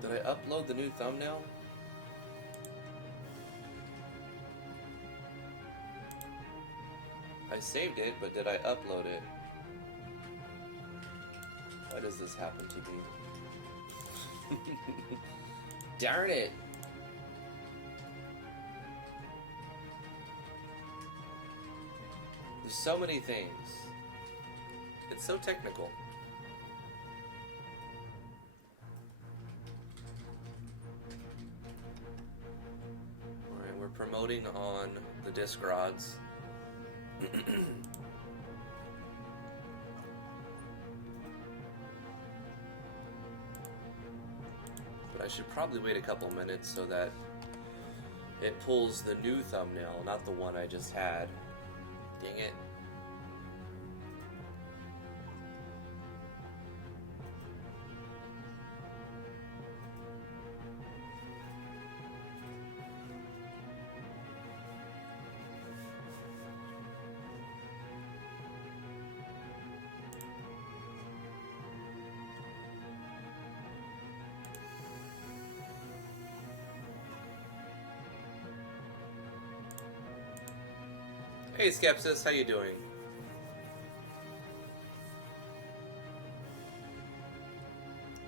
Did I upload the new thumbnail? I saved it, but did I upload it? Why does this happen to me? Darn it! There's so many things. It's so technical. Promoting on the disc rods. But I should probably wait a couple minutes so that it pulls the new thumbnail, not the one I just had. Dang it. Hey Skepsis, how you doing?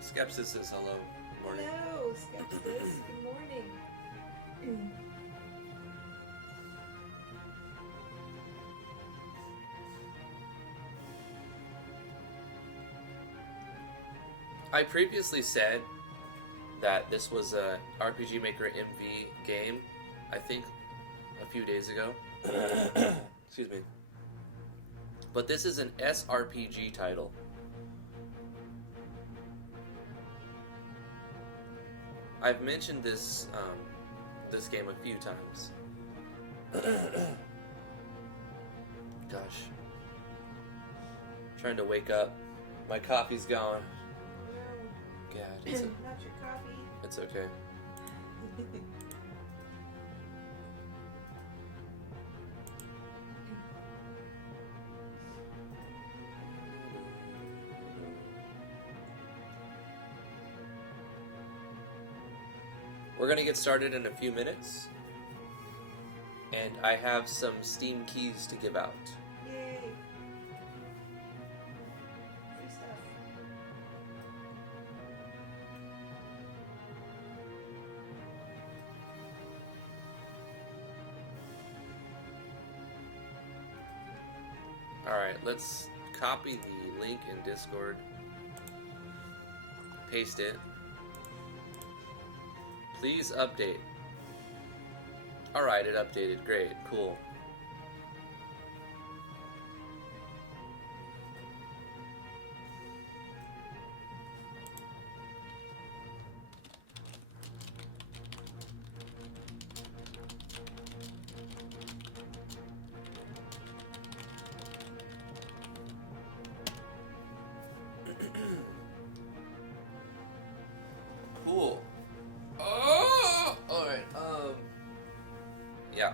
Skepsis says hello. Morning. Hello, Skepsis. Good morning. I previously said that this was a RPG Maker MV game, I think a few days ago. Excuse me. But this is an SRPG title. I've mentioned this this game a few times. Gosh. Trying to wake up. My coffee's gone. God, it's Not your coffee. it's okay. We're going to get started in a few minutes, and I have some Steam keys to give out. Yay. Free stuff. Alright, let's copy the link in Discord, paste it. Please update. Alright, it updated. Great, cool. Cool. Oh, alright, yeah.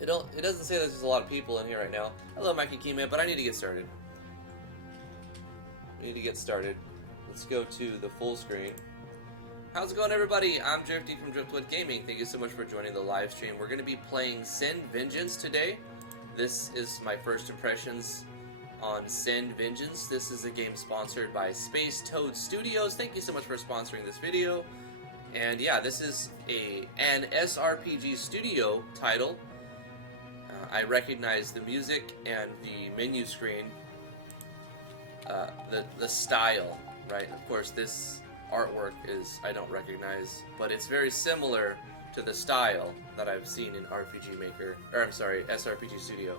It doesn't say there's a lot of people in here right now. Hello, Mikey Keyman, but I need to get started. We need to get started. Let's go to the full screen. How's it going, everybody? I'm Drifty from Driftwood Gaming. Thank you so much for joining the live stream. We're going to be playing Sin Vengeance today. This is my first impressions on Send Vengeance. This is a game sponsored by Space Toad Studios. Thank you so much for sponsoring this video. And yeah, this is an SRPG studio title. I recognize the music and the menu screen, the style, right? Of course, this artwork I don't recognize, but it's very similar to the style that I've seen in RPG Maker, or I'm sorry, SRPG Studio.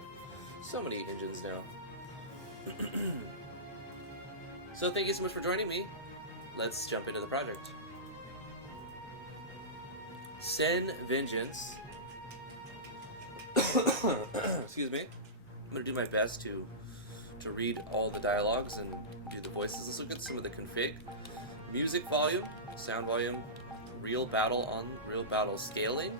So many engines now. So thank you so much for joining me. Let's jump into the project. Send Vengeance. Excuse me. I'm gonna do my best to read all the dialogues and do the voices. Let's look at some of the config. Music volume, sound volume, real battle scaling.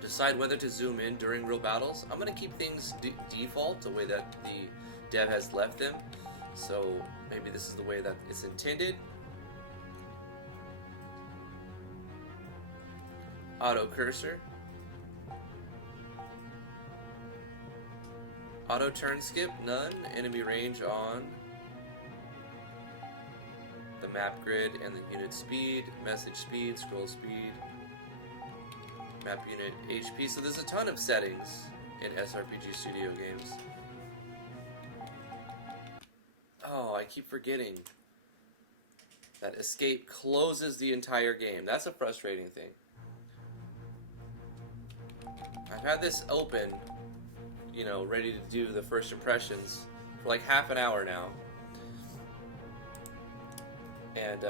Decide whether to zoom in during real battles. I'm gonna keep things default, the way that the dev has left them. So maybe this is the way that it's intended. Auto cursor. Auto turn skip, none. Enemy range on. The map grid and the unit speed, message speed, scroll speed, map unit HP. So there's a ton of settings in SRPG Studio games. Oh, I keep forgetting that escape closes the entire game. That's a frustrating thing. I've had this open, you know, ready to do the first impressions for like half an hour now. And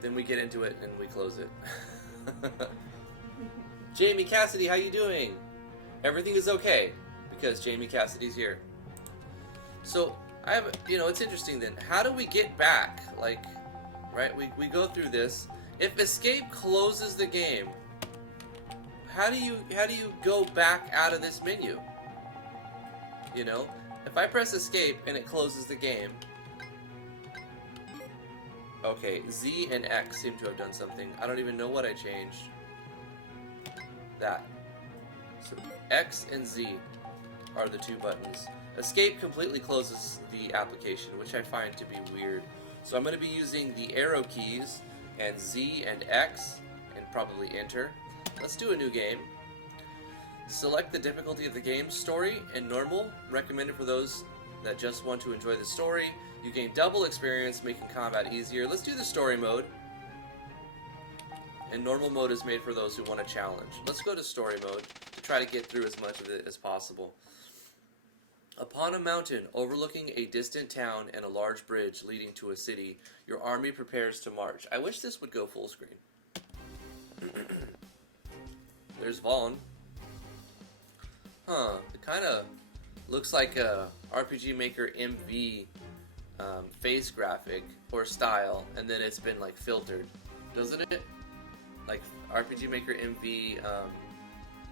then we get into it and we close it. Jamie Cassidy, how you doing? Everything is okay because Jamie Cassidy's here. So I have, it's interesting then. How do we get back? Like, right? We go through this. If escape closes the game, how do you go back out of this menu? You know, if I press escape and it closes the game. Okay, Z and X seem to have done something. I don't even know what I changed. That. So X and Z are the two buttons. Escape completely closes the application, which I find to be weird. So I'm going to be using the arrow keys and Z and X and probably enter. Let's do a new game. Select the difficulty of the game, story and normal, recommended for those that just want to enjoy the story. You gain double experience, making combat easier. Let's do the story mode. And normal mode is made for those who want a challenge. Let's go to story mode to try to get through as much of it as possible. Upon a mountain overlooking a distant town and a large bridge leading to a city, your army prepares to march. I wish this would go full screen. There's Vaughn. Huh, it kind of looks like a RPG Maker MV face graphic or style, and then it's been like filtered, doesn't it? Like RPG Maker MV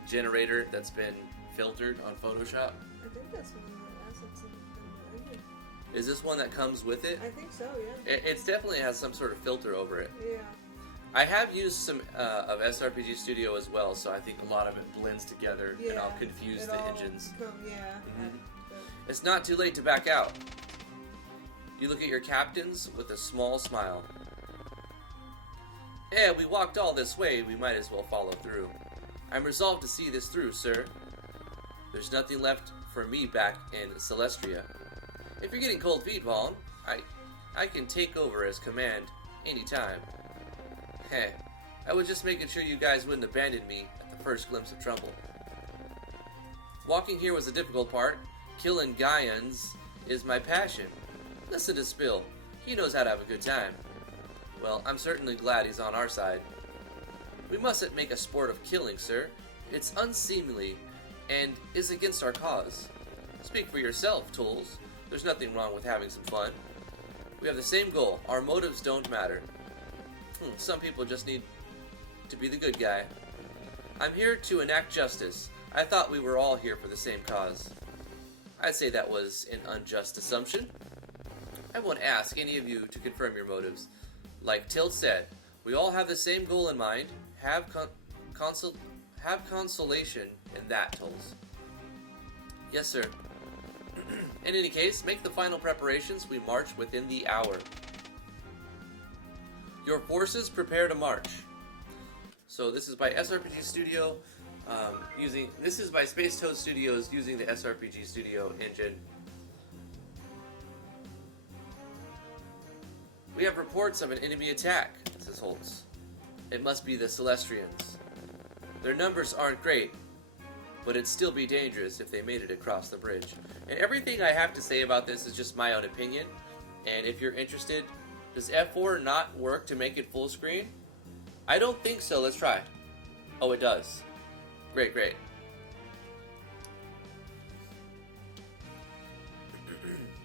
generator that's been filtered on Photoshop. I think that's one of the assets in the menu. Is this one that comes with it? I think so, yeah. It definitely has some sort of filter over it. Yeah. I have used some of SRPG Studio as well, so I think a lot of it blends together, and I'll confuse the engines. It's not too late to back out. You look at your captains with a small smile. Yeah, we walked all this way, we might as well follow through. I'm resolved to see this through, sir. There's nothing left for me back in Celestria. If you're getting cold feet, Vaughn, I can take over as command anytime. Heh, I was just making sure you guys wouldn't abandon me at the first glimpse of trouble. Walking here was the difficult part. Killing Gaians is my passion. Listen to Spill. He knows how to have a good time. Well, I'm certainly glad he's on our side. We mustn't make a sport of killing, sir. It's unseemly and is against our cause. Speak for yourself, Tools. There's nothing wrong with having some fun. We have the same goal. Our motives don't matter. Some people just need to be the good guy. I'm here to enact justice. I thought we were all here for the same cause. I'd say that was an unjust assumption. I won't ask any of you to confirm your motives. Like Tilt said, we all have the same goal in mind. Have consolation in that, Tools. Yes, sir. In any case, make the final preparations. We march within the hour. Your forces prepare to march. So this is by SRPG Studio. This is by Space Toad Studios using the SRPG Studio engine. We have reports of an enemy attack, says Holtz. It must be the Celestrians. Their numbers aren't great, but it'd still be dangerous if they made it across the bridge. And everything I have to say about this is just my own opinion. And if you're interested, does F4 not work to make it full screen? I don't think so. Let's try. Oh, it does. Great, great.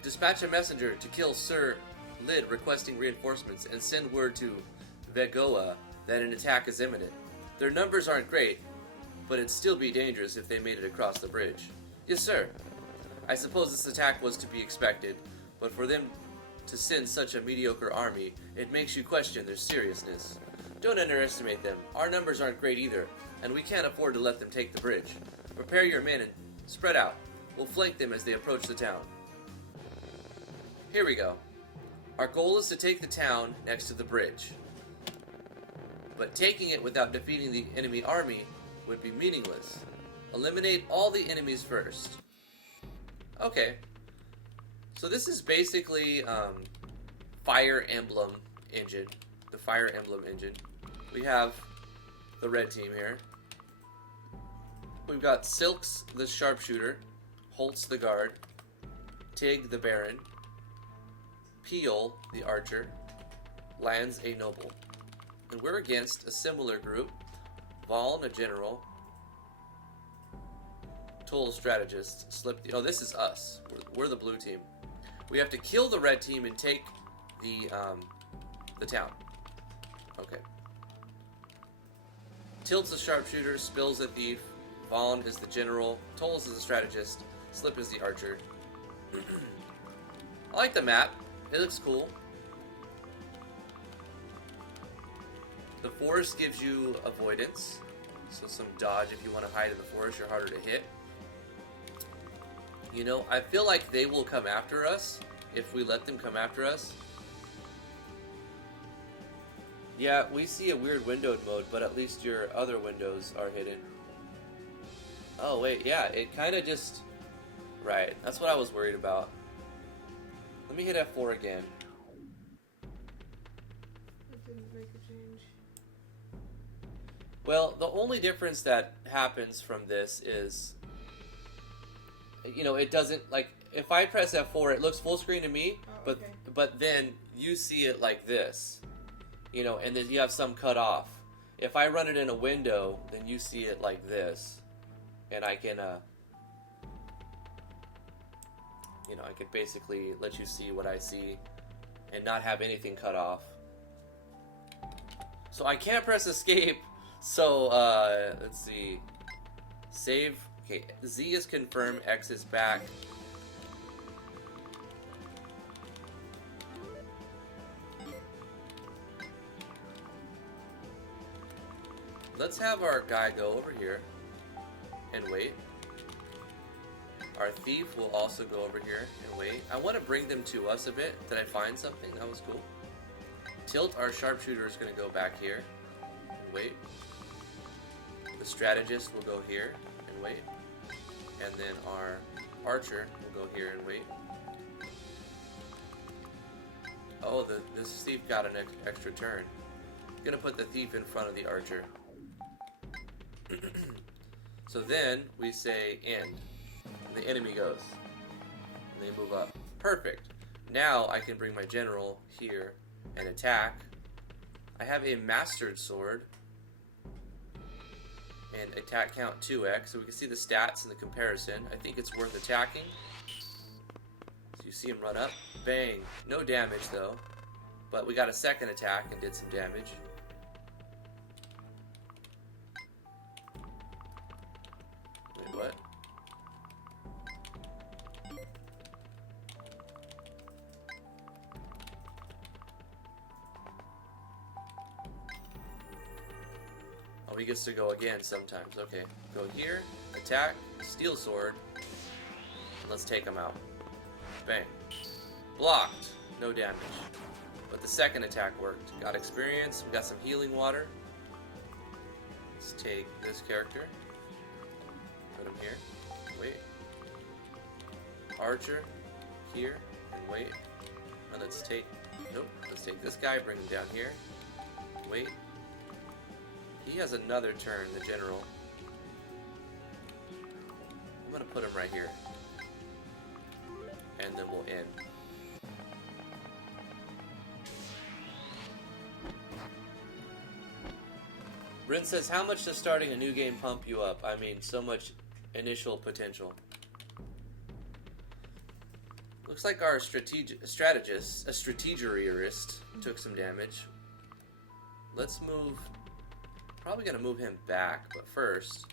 Dispatch a messenger to kill Sir Lid requesting reinforcements and send word to Vegoa that an attack is imminent. Their numbers aren't great, but it'd still be dangerous if they made it across the bridge. Yes, sir. I suppose this attack was to be expected, but for them to send such a mediocre army, it makes you question their seriousness. Don't underestimate them. Our numbers aren't great either, and we can't afford to let them take the bridge. Prepare your men and spread out. We'll flank them as they approach the town. Here we go. Our goal is to take the town next to the bridge. But taking it without defeating the enemy army would be meaningless. Eliminate all the enemies first. Okay. So this is basically Fire Emblem engine. The Fire Emblem engine. We have the red team here. We've got Silks the sharpshooter, Holtz the guard, Tig the baron, Peel the archer, Lands a noble. And we're against a similar group. Valn a general, Toll strategist, Slip the... Oh, this is us. We're the blue team. We have to kill the red team and take the town. Okay. Tilt's the sharpshooter, Spill's the thief, Valn is the general, Tolls is the strategist, Slip is the archer. I like the map. It looks cool. The forest gives you avoidance, so some dodge if you want to hide in the forest. You're harder to hit. You know, I feel like they will come after us if we let them come after us. Yeah, we see a weird windowed mode, but at least your other windows are hidden. Oh wait, yeah, it kind of just... Right, that's what I was worried about. Let me hit F4 again. It didn't make a change. Well, the only difference that happens from this is, you know, it doesn't, like, if I press F4, it looks full screen to me, Oh, okay. but then you see it like this, you know, and then you have some cut off. If I run it in a window, then you see it like this, and I can, you know, I could basically let you see what I see and not have anything cut off. So I can't press escape. So, let's see. Save. Okay, Z is confirmed, X is back. Let's have our guy go over here and wait. Our thief will also go over here and wait. I want to bring them to us a bit. Did I find something? That was cool. Tilt, our sharpshooter, is going to go back here and wait. The strategist will go here and wait. And then our archer will go here and wait. Oh, this thief got an extra turn. I'm going to put the thief in front of the archer. So then we say end. The enemy goes. And they move up. Perfect. Now I can bring my general here and attack. I have a mastered sword. And attack count 2x. So we can see the stats and the comparison. I think it's worth attacking. So you see him run up. Bang. No damage though. But we got a second attack and did some damage. Wait, what? Oh, he gets to go again sometimes. Okay, go here, attack, steel sword, let's take him out. Bang. Blocked. No damage. But the second attack worked. Got experience. We got some healing water. Let's take this character. Put him here. Wait. Archer. Here. And wait. And let's take... Nope. Let's take this guy. Bring him down here. Wait. He has another turn, the general. I'm gonna put him right here. And then we'll end. Bryn says, how much does starting a new game pump you up? I mean, so much initial potential. Looks like our strategist took some damage. Let's move... Probably gonna move him back, but first,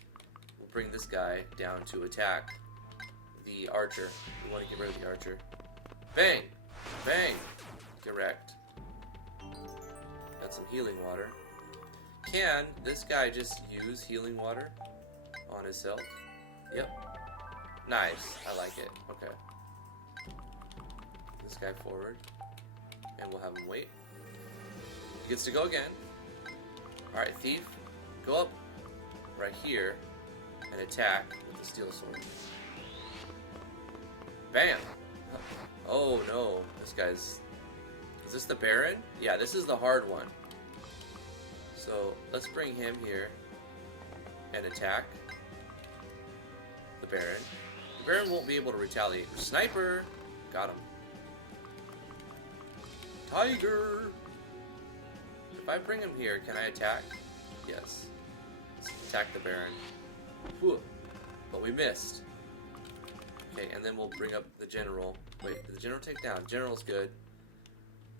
we'll bring this guy down to attack the archer. We want to get rid of the archer. Bang! Bang! Correct. Got some healing water. Can this guy just use healing water on himself? Yep. Nice. I like it. Okay. This guy forward. And we'll have him wait. He gets to go again. Alright, thief. Go up right here and attack with the steel sword. Bam! Oh no. This guy's... Is this the Baron? Yeah, this is the hard one. So, let's bring him here and attack the Baron. The Baron won't be able to retaliate. Sniper! Got him. Tiger! If I bring him here, can I attack? Yes. Let's attack the Baron. Whew. But we missed. Okay, and then we'll bring up the General. Wait, did the General take down? General's good.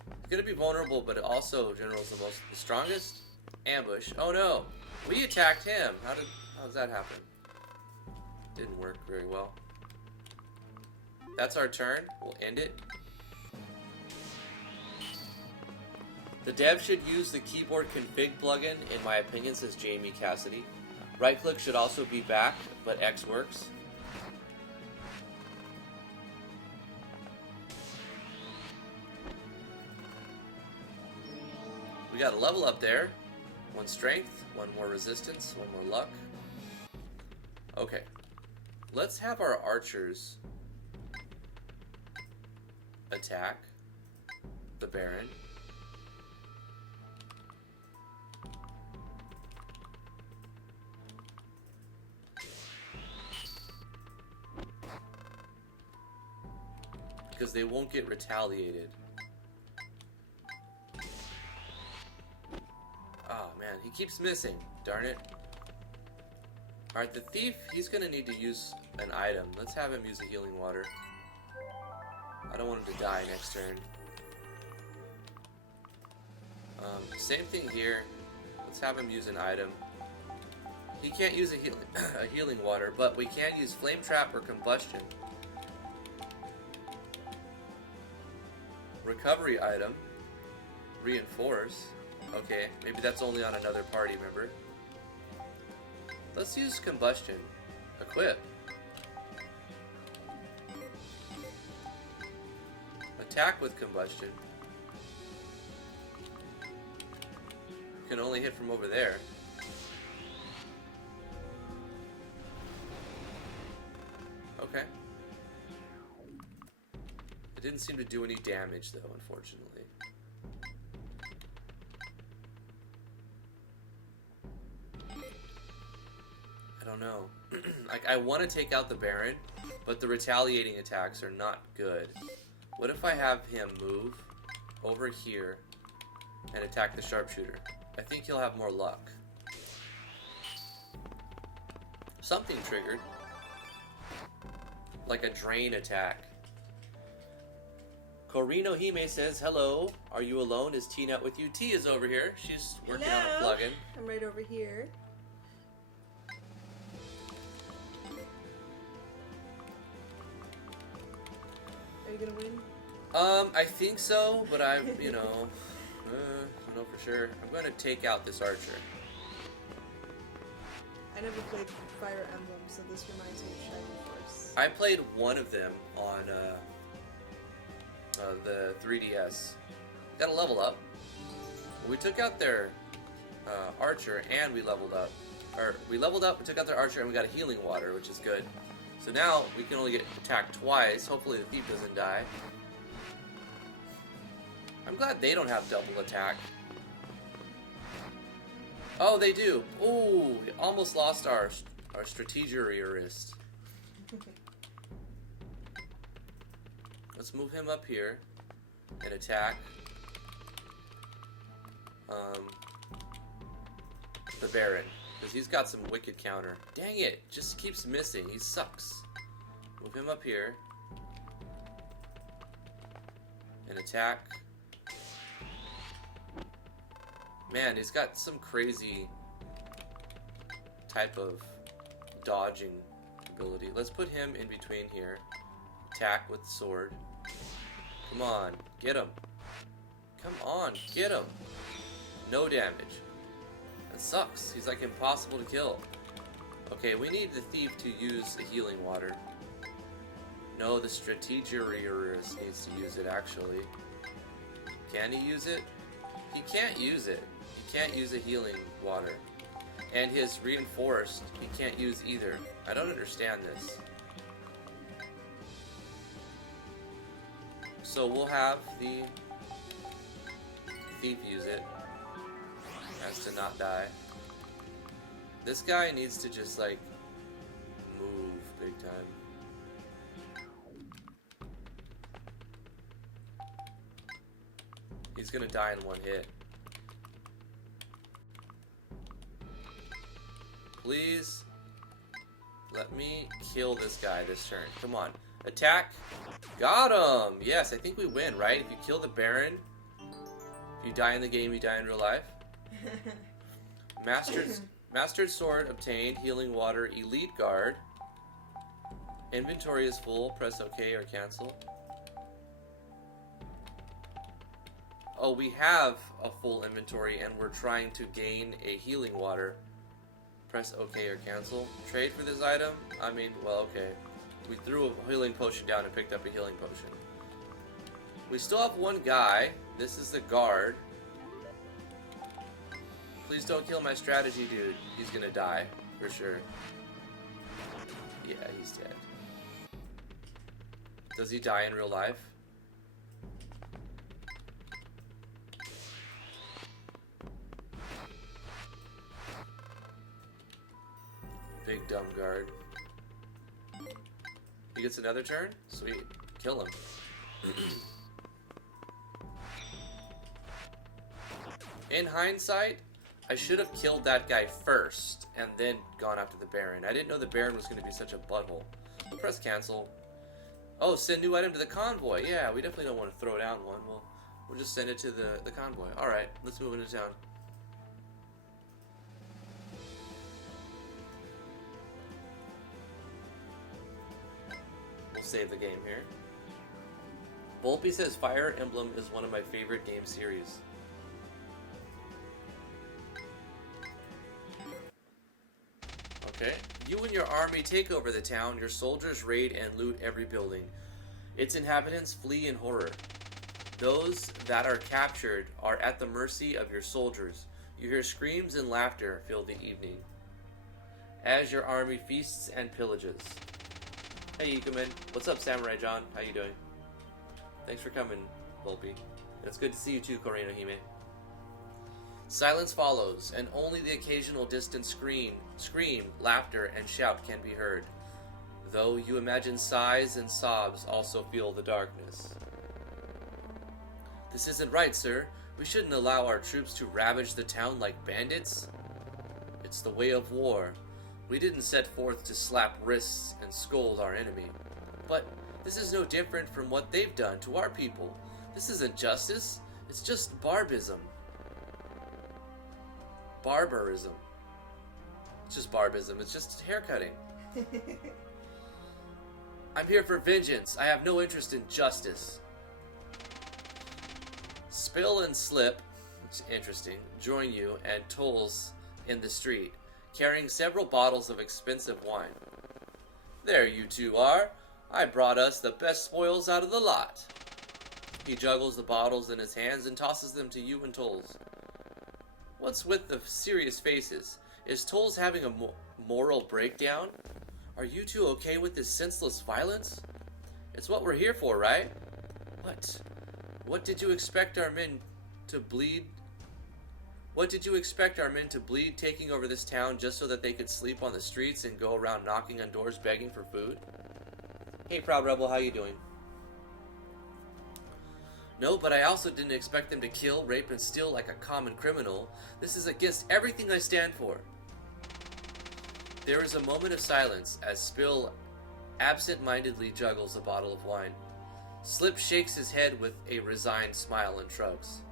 It's gonna be vulnerable, but also General's the strongest. Ambush. Oh no! We attacked him! How does that happen? Didn't work very well. That's our turn. We'll end it. The dev should use the keyboard config plugin, in my opinion, says Jamie Cassidy. Right click should also be back, but X works. We got a level up there. 1 strength, 1 more resistance, 1 more luck. Okay. Let's have our archers attack the Baron. Because they won't get retaliated. Oh man, he keeps missing. Darn it. Alright, the thief, he's gonna need to use an item. Let's have him use the healing water. I don't want him to die next turn. Same thing here. Let's have him use an item. He can't use a healing water, but we can use flame trap or combustion. Recovery item. Reinforce. Okay, maybe that's only on another party member. Let's use combustion. Equip. Attack with combustion. You can only hit from over there. Okay. It didn't seem to do any damage though, unfortunately. I don't know. Like, I want to take out the Baron, but the retaliating attacks are not good. What if I have him move over here and attack the sharpshooter? I think he'll have more luck. Something triggered. Like a drain attack. Corino Hime says, hello, are you alone? Is T-Nut with you? T is over here. She's working on a plugin. I'm right over here. Are you gonna win? I think so, but I don't know for sure. I'm going to take out this archer. I never played Fire Emblem, so this reminds me of Shining Force. I played one of them on the 3DS. Got a level up. We took out their archer and we leveled up. Or we leveled up, we took out their archer, and we got a healing water, which is good. So now we can only get attacked twice. Hopefully the thief doesn't die. I'm glad they don't have double attack. Oh, they do. Ooh, we almost lost our strategist. Let's move him up here and attack the Baron, because he's got some wicked counter. Dang it, just keeps missing. He sucks. Move him up here and attack. Man, he's got some crazy type of dodging ability. Let's put him in between here. Attack with the sword. Come on, get him. Come on, get him. No damage. That sucks. He's like impossible to kill. Okay, we need the thief to use the healing water. No, the strategist needs to use it actually. Can he use it? He can't use it. He can't use a healing water. And his reinforced, he can't use either. I don't understand this. So we'll have the thief use it. Has to not die. This guy needs to just like move big time. He's gonna die in one hit. Please let me kill this guy this turn. Come on. Attack. Got him! Yes, I think we win, right? If you kill the Baron, if you die in the game, you die in real life. Mastered Sword obtained. Healing Water. Elite Guard. Inventory is full. Press OK or cancel. Oh, we have a full inventory and we're trying to gain a healing water. Press OK or cancel. Trade for this item? I mean, well, okay. We threw a healing potion down and picked up a healing potion. We still have one guy. This is the guard. Please don't kill my strategy dude. He's gonna die, for sure. Yeah, he's dead. Does he die in real life? Big dumb guard. He gets another turn? Sweet. Kill him. In hindsight, I should have killed that guy first and then gone after the Baron. I didn't know the Baron was going to be such a butthole. Press cancel. Oh, send new item to the convoy. Yeah, we definitely don't want to throw down one. We'll just send it to the convoy. Alright, let's move into town. We'll save the game here. Volpe says Fire Emblem is one of my favorite game series. Okay. You and your army take over the town. Your soldiers raid and loot every building. Its inhabitants flee in horror. Those that are captured are at the mercy of your soldiers. You hear screams and laughter fill the evening as your army feasts and pillages. Hey, Ikumen. What's up, Samurai John? How you doing? Thanks for coming, Volpe. It's good to see you too, Koreno Hime. Silence follows, and only the occasional distant scream, laughter, and shout can be heard. Though you imagine sighs and sobs also feel the darkness. This isn't right, sir. We shouldn't allow our troops to ravage the town like bandits. It's the way of war. We didn't set forth to slap wrists and scold our enemy. But this is no different from what they've done to our people. This isn't justice. It's just barbarism. Barbarism. It's just barbarism. It's just haircutting. I'm here for vengeance. I have no interest in justice. Spill and Slip, which is interesting, join you and tolls in the street, carrying several bottles of expensive wine. There you two are. I brought us the best spoils out of the lot. He juggles the bottles in his hands and tosses them to you and Tolls. What's with the serious faces? Is Tolls having a moral breakdown? Are you two okay with this senseless violence? It's what we're here for, right? What did you expect our men to bleed? What did you expect our men to bleed, taking over this town just so that they could sleep on the streets and go around knocking on doors begging for food? Hey, Proud Rebel, how you doing? No, but I also didn't expect them to kill, rape, and steal like a common criminal. This is against everything I stand for. There is a moment of silence as Spill absent-mindedly juggles a bottle of wine. Slip shakes his head with a resigned smile and shrugs.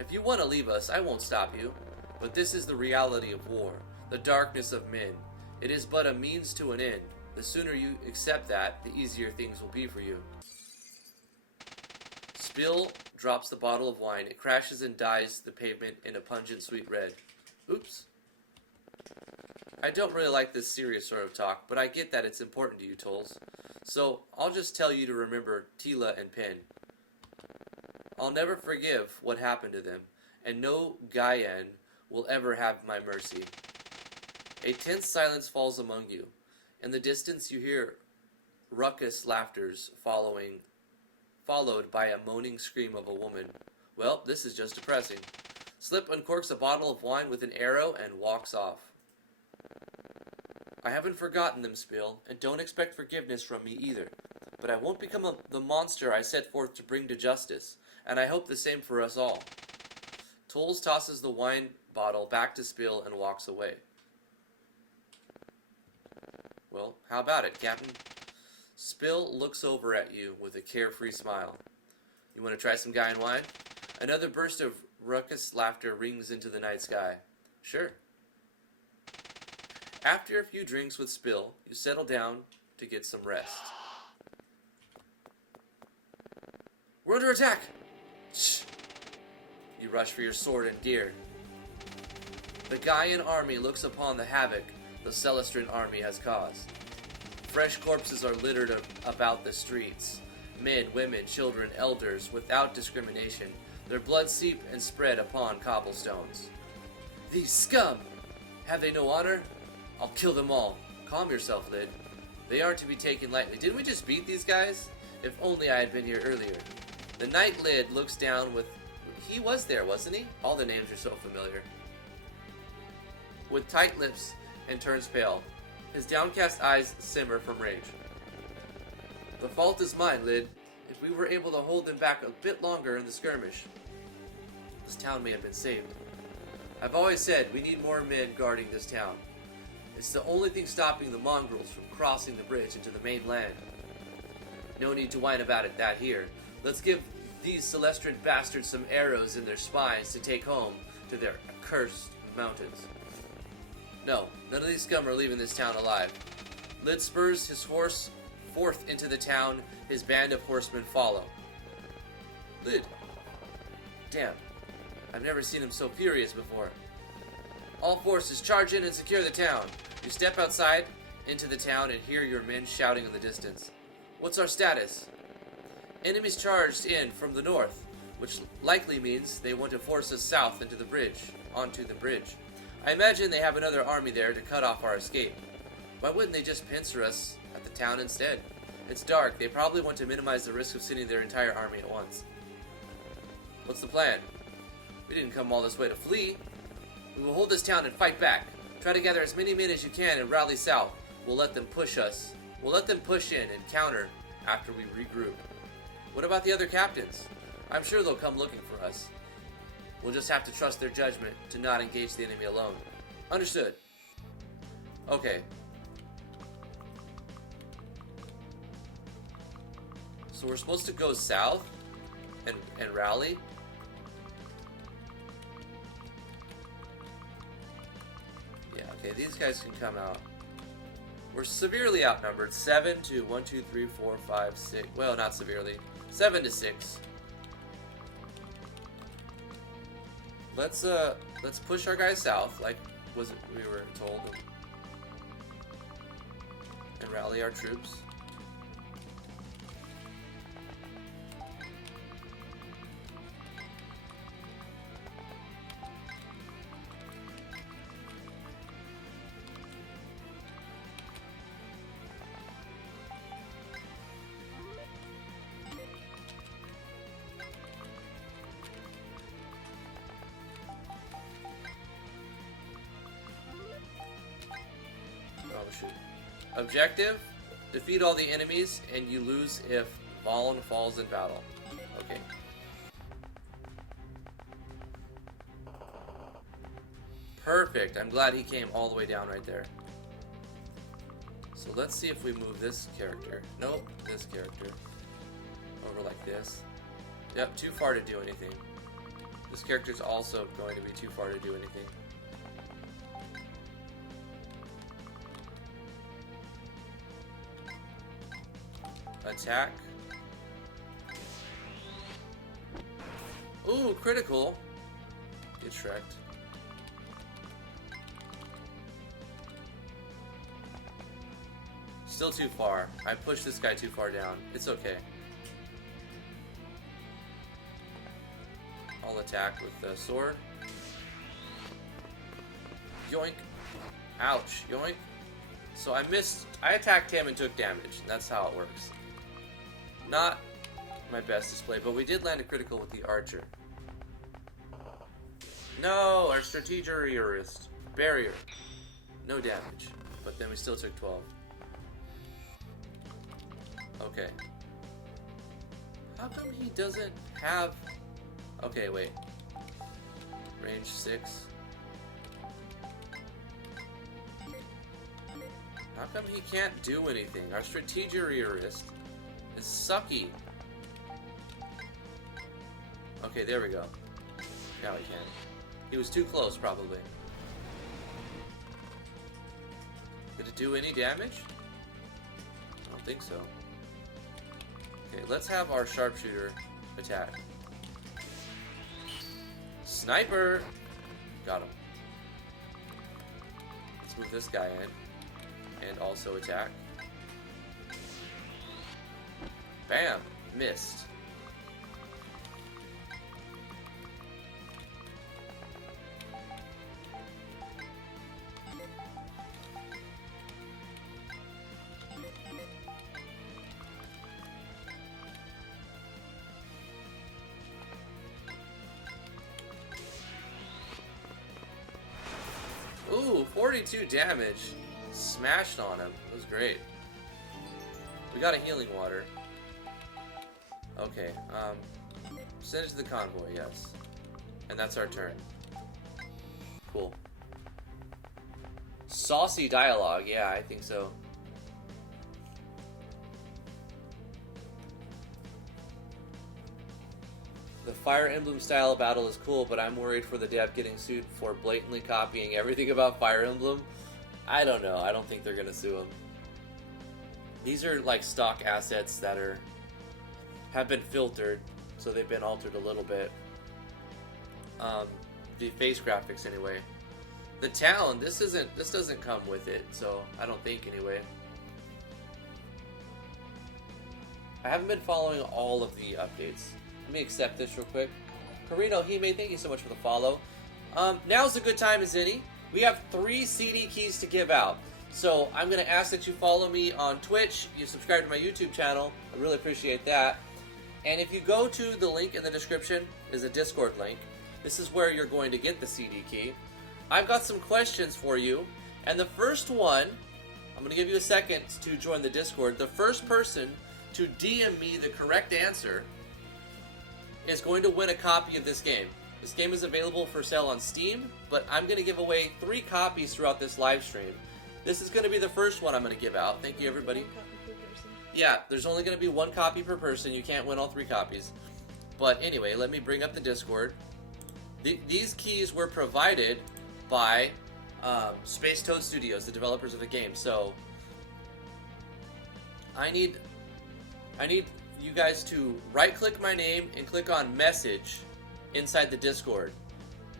If you want to leave us, I won't stop you. But this is the reality of war, the darkness of men. It is but a means to an end. The sooner you accept that, the easier things will be for you. Spill drops the bottle of wine. It crashes and dyes the pavement in a pungent sweet red. Oops. I don't really like this serious sort of talk, but I get that it's important to you, Tolls. So I'll just tell you to remember Tila and Pen. I'll never forgive what happened to them, and no Gaian will ever have my mercy. A tense silence falls among you. In the distance you hear raucous laughters followed by a moaning scream of a woman. Well, this is just depressing. Slip uncorks a bottle of wine with an arrow and walks off. I haven't forgotten them, Spill, and don't expect forgiveness from me either. But I won't become the monster I set forth to bring to justice, and I hope the same for us all. Tolls tosses the wine bottle back to Spill and walks away. Well, how about it, Captain? Spill looks over at you with a carefree smile. You want to try some Guy and wine? Another burst of raucous laughter rings into the night sky. Sure. After a few drinks with Spill, you settle down to get some rest. We're under attack! Shh! You rush for your sword and gear. The Gaian army looks upon the havoc the Celestrin army has caused. Fresh corpses are littered about the streets. Men, women, children, elders, without discrimination. Their blood seep and spread upon cobblestones. These scum! Have they no honor? I'll kill them all. Calm yourself, Lid. They aren't to be taken lightly. Didn't we just beat these guys? If only I had been here earlier. The Knight Lid looks down with... He was there, wasn't he? All the names are so familiar. With tight lips and turns pale. His downcast eyes simmer from rage. The fault is mine, Lid. If we were able to hold them back a bit longer in the skirmish, this town may have been saved. I've always said we need more men guarding this town. It's the only thing stopping the mongrels from crossing the bridge into the mainland. No need to whine about it that here. Let's give these Celestrin bastards some arrows in their spines to take home to their accursed mountains. No, none of these scum are leaving this town alive. Lid spurs his horse forth into the town. His band of horsemen follow. Lid. Damn. I've never seen him so furious before. All forces charge in and secure the town. You step outside into the town and hear your men shouting in the distance. What's our status? Enemies charged in from the north, which likely means they want to force us south onto the bridge. I imagine they have another army there to cut off our escape. Why wouldn't they just pincer us at the town instead? It's dark. They probably want to minimize the risk of sending their entire army at once. What's the plan? We didn't come all this way to flee. We will hold this town and fight back. Try to gather as many men as you can and rally south. We'll let them push us. We'll let them push in and counter after we regroup. What about the other captains? I'm sure they'll come looking for us. We'll just have to trust their judgment to not engage the enemy alone. Understood. Okay. So we're supposed to go south and rally? Yeah, okay, these guys can come out. We're severely outnumbered. 7 to 1, 2, 3, 4, 5, 6. Well, not severely. 7 to 6. Let's push our guys south, like we were told, and rally our troops. Objective, defeat all the enemies, and you lose if Valen falls in battle. Okay. Perfect. I'm glad he came all the way down right there. So let's see if we move this character. Nope, this character. Over like this. Yep, too far to do anything. This character's also going to be too far to do anything. Attack. Ooh, critical. Get Shrek'd. Still too far. I pushed this guy too far down. It's okay. I'll attack with the sword. Yoink. Ouch. Yoink. So I missed. I attacked him and took damage. That's how it works. Not my best display, but we did land a critical with the archer. No, our strategist barrier. No damage, but then we still took 12. Okay. How come he doesn't have... Okay, wait. Range 6. How come he can't do anything? Our strategist is sucky. Okay, there we go. Now he can. He was too close, probably. Did it do any damage? I don't think so. Okay, let's have our sharpshooter attack. Sniper! Got him. Let's move this guy in. And also attack. Bam! Missed. Ooh, 42 damage. Smashed on him. It was great. We got a healing water. Okay, send it to the convoy, yes. And that's our turn. Cool. Saucy dialogue, yeah, I think so. The Fire Emblem style battle is cool, but I'm worried for the dev getting sued for blatantly copying everything about Fire Emblem. I don't know. I don't think they're gonna sue him. These are like stock assets that have been filtered, so they've been altered a little bit. The face graphics anyway. The town, this doesn't come with it, so I don't think anyway. I haven't been following all of the updates. Let me accept this real quick. Carino Hime, thank you so much for the follow. Now's a good time as any. We have 3 CD keys to give out. So I'm going to ask that you follow me on Twitch. You subscribe to my YouTube channel. I really appreciate that. And if you go to the link in the description, is a Discord link. This is where you're going to get the CD key. I've got some questions for you. And the first one, I'm going to give you a second to join the Discord. The first person to DM me the correct answer is going to win a copy of this game. This game is available for sale on Steam, but I'm going to give away 3 copies throughout this live stream. This is going to be the first one I'm going to give out. Thank you, everybody. 1 copy per person. Yeah, there's only going to be 1 copy per person. You can't win all 3 copies. But anyway, let me bring up the Discord. These keys were provided by Space Toad Studios, the developers of the game. So I need you guys to right-click my name and click on Message inside the Discord.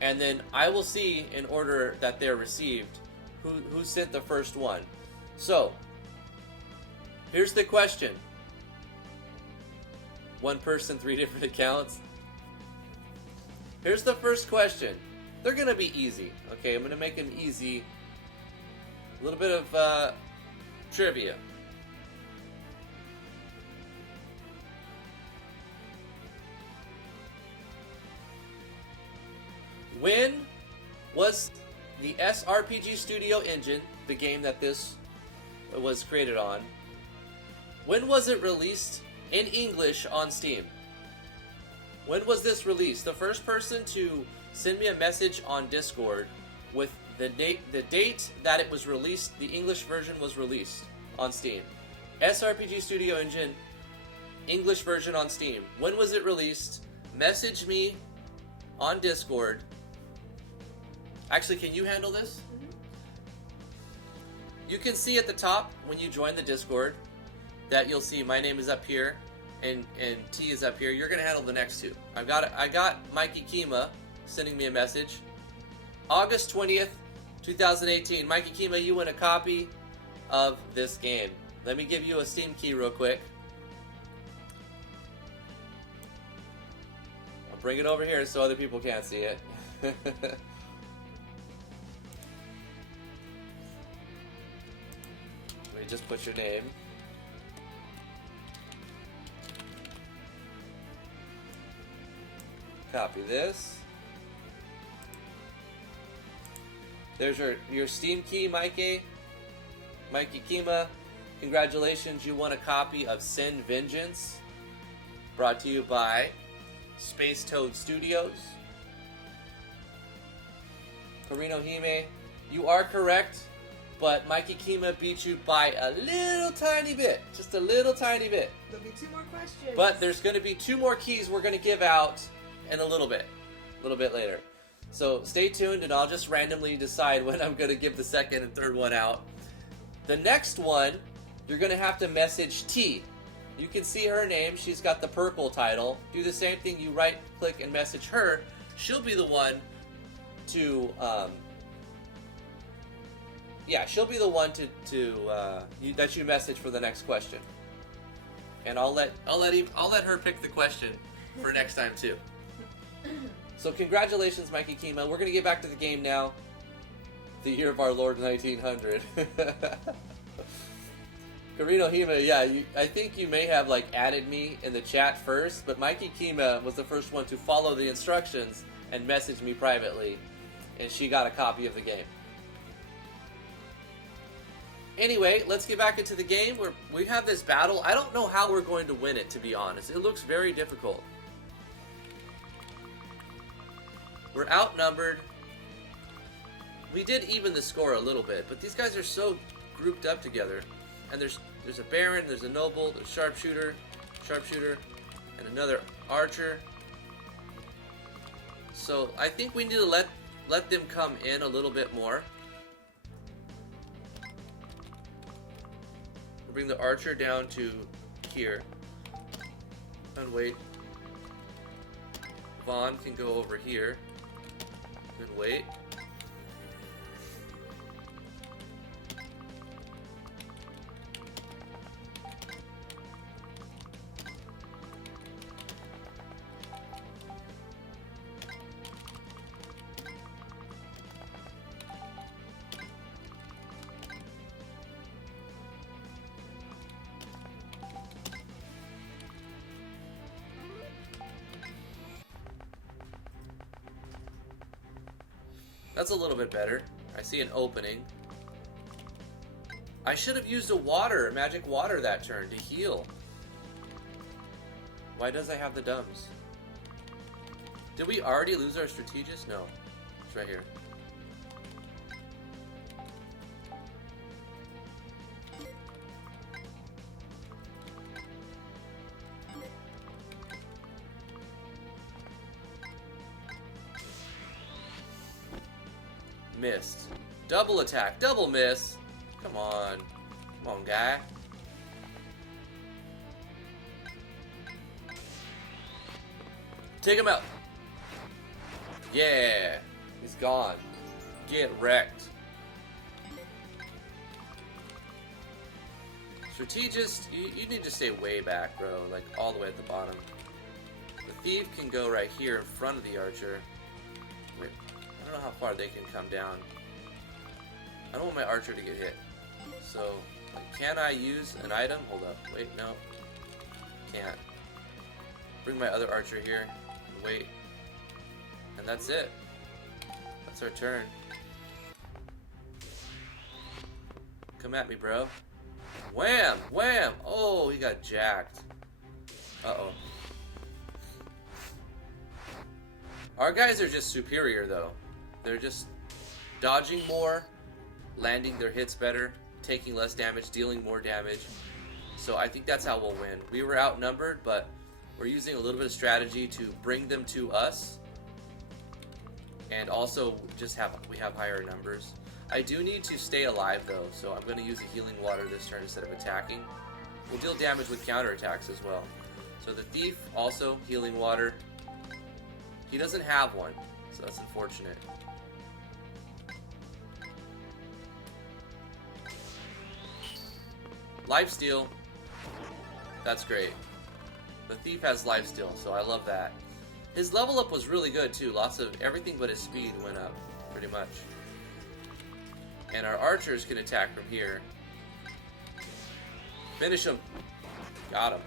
And then I will see, in order that they're received, who sent the first one. So, Here's the question. One person, 3 different accounts. Here's the first question. They're gonna be easy. Okay, I'm gonna make them easy. A little bit of trivia. When was the SRPG Studio engine, the game that this was created on, when was it released in English on Steam? When was this released? The first person to send me a message on Discord with the date that it was released, the English version was released on Steam. SRPG Studio engine, English version on Steam. When was it released? Message me on Discord. Actually, can you handle this? Mm-hmm. You can see at the top when you join the Discord that you'll see my name is up here and T is up here. You're gonna handle the next two. I got Mikey Kima sending me a message. August 20th, 2018. Mikey Kima, you win a copy of this game. Let me give you a Steam key real quick. I'll bring it over here so other people can't see it. Just put your name. Copy this. There's your Steam key, Mikey Kima. Congratulations, you won a copy of Sin Vengeance, brought to you by Space Toad Studios. Karino Hime, you are correct. But Mikey Kima beat you by a little tiny bit. Just a little tiny bit. There'll be 2 more questions. But there's going to be 2 more keys we're going to give out in a little bit later. So stay tuned and I'll just randomly decide when I'm going to give the second and third one out. The next one, you're going to have to message T. You can see her name. She's got the purple title. Do the same thing. You right click and message her. She'll be the one to... she'll be the one that you message for the next question, and I'll let her pick the question for next time too. So congratulations, Mikey Kima. We're gonna get back to the game now. The year of our Lord 1900. Karino Hima, I think you may have added me in the chat first, but Mikey Kima was the first one to follow the instructions and message me privately, and she got a copy of the game. Anyway, let's get back into the game. We have this battle. I don't know how we're going to win it, to be honest. It looks very difficult. We're outnumbered. We did even the score a little bit, but these guys are so grouped up together. And there's a Baron, there's a Noble, there's Sharpshooter, and another Archer. So I think we need to let them come in a little bit more. Bring the Archer down to here. And wait. Vaughn can go over here. And wait. That's a little bit better. I see an opening. I should have used a magic water that turn to heal. Why does I have the dumbs? Did we already lose our strategist? No. It's right here. Missed. Double attack, double miss. Come on. Come on, guy. Take him out. Yeah. He's gone. Get wrecked. strategist, you need to stay way back, bro. Like, all the way at the bottom. The thief can go right here in front of the archer. Wait, I don't know how far they can come down. I don't want my archer to get hit. So, like, can I use an item? Hold up. Wait, no. Can't. Bring my other archer here. Wait. And that's it. That's our turn. Come at me, bro. Wham! Wham! Oh, he got jacked. Uh-oh. Our guys are just superior, though. They're just dodging more, landing their hits better, taking less damage, dealing more damage. So I think that's how we'll win. We were outnumbered, but we're using a little bit of strategy to bring them to us. And also, we have higher numbers. I do need to stay alive, though, so I'm going to use a healing water this turn instead of attacking. We'll deal damage with counterattacks as well. So the thief, also healing water. He doesn't have one, so that's unfortunate. Lifesteal. That's great. The thief has lifesteal, so I love that. His level up was really good, too. Lots of everything but his speed went up, pretty much. And our archers can attack from here. Finish him. Got him.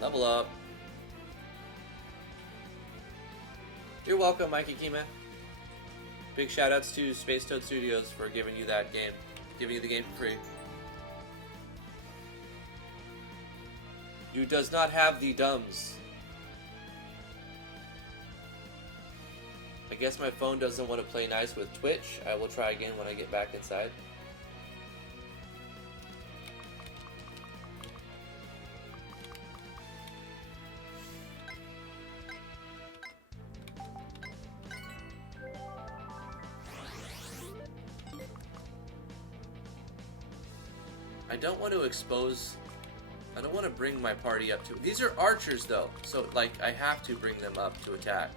Level up. You're welcome, Mikey Kima. Big shoutouts to Space Toad Studios for giving you that game. Giving you the game for free. You does not have the dumbs. I guess my phone doesn't want to play nice with Twitch. I will try again when I get back inside. I don't want to expose... I don't want to bring my party up to... These are archers, though. So, like, I have to bring them up to attack.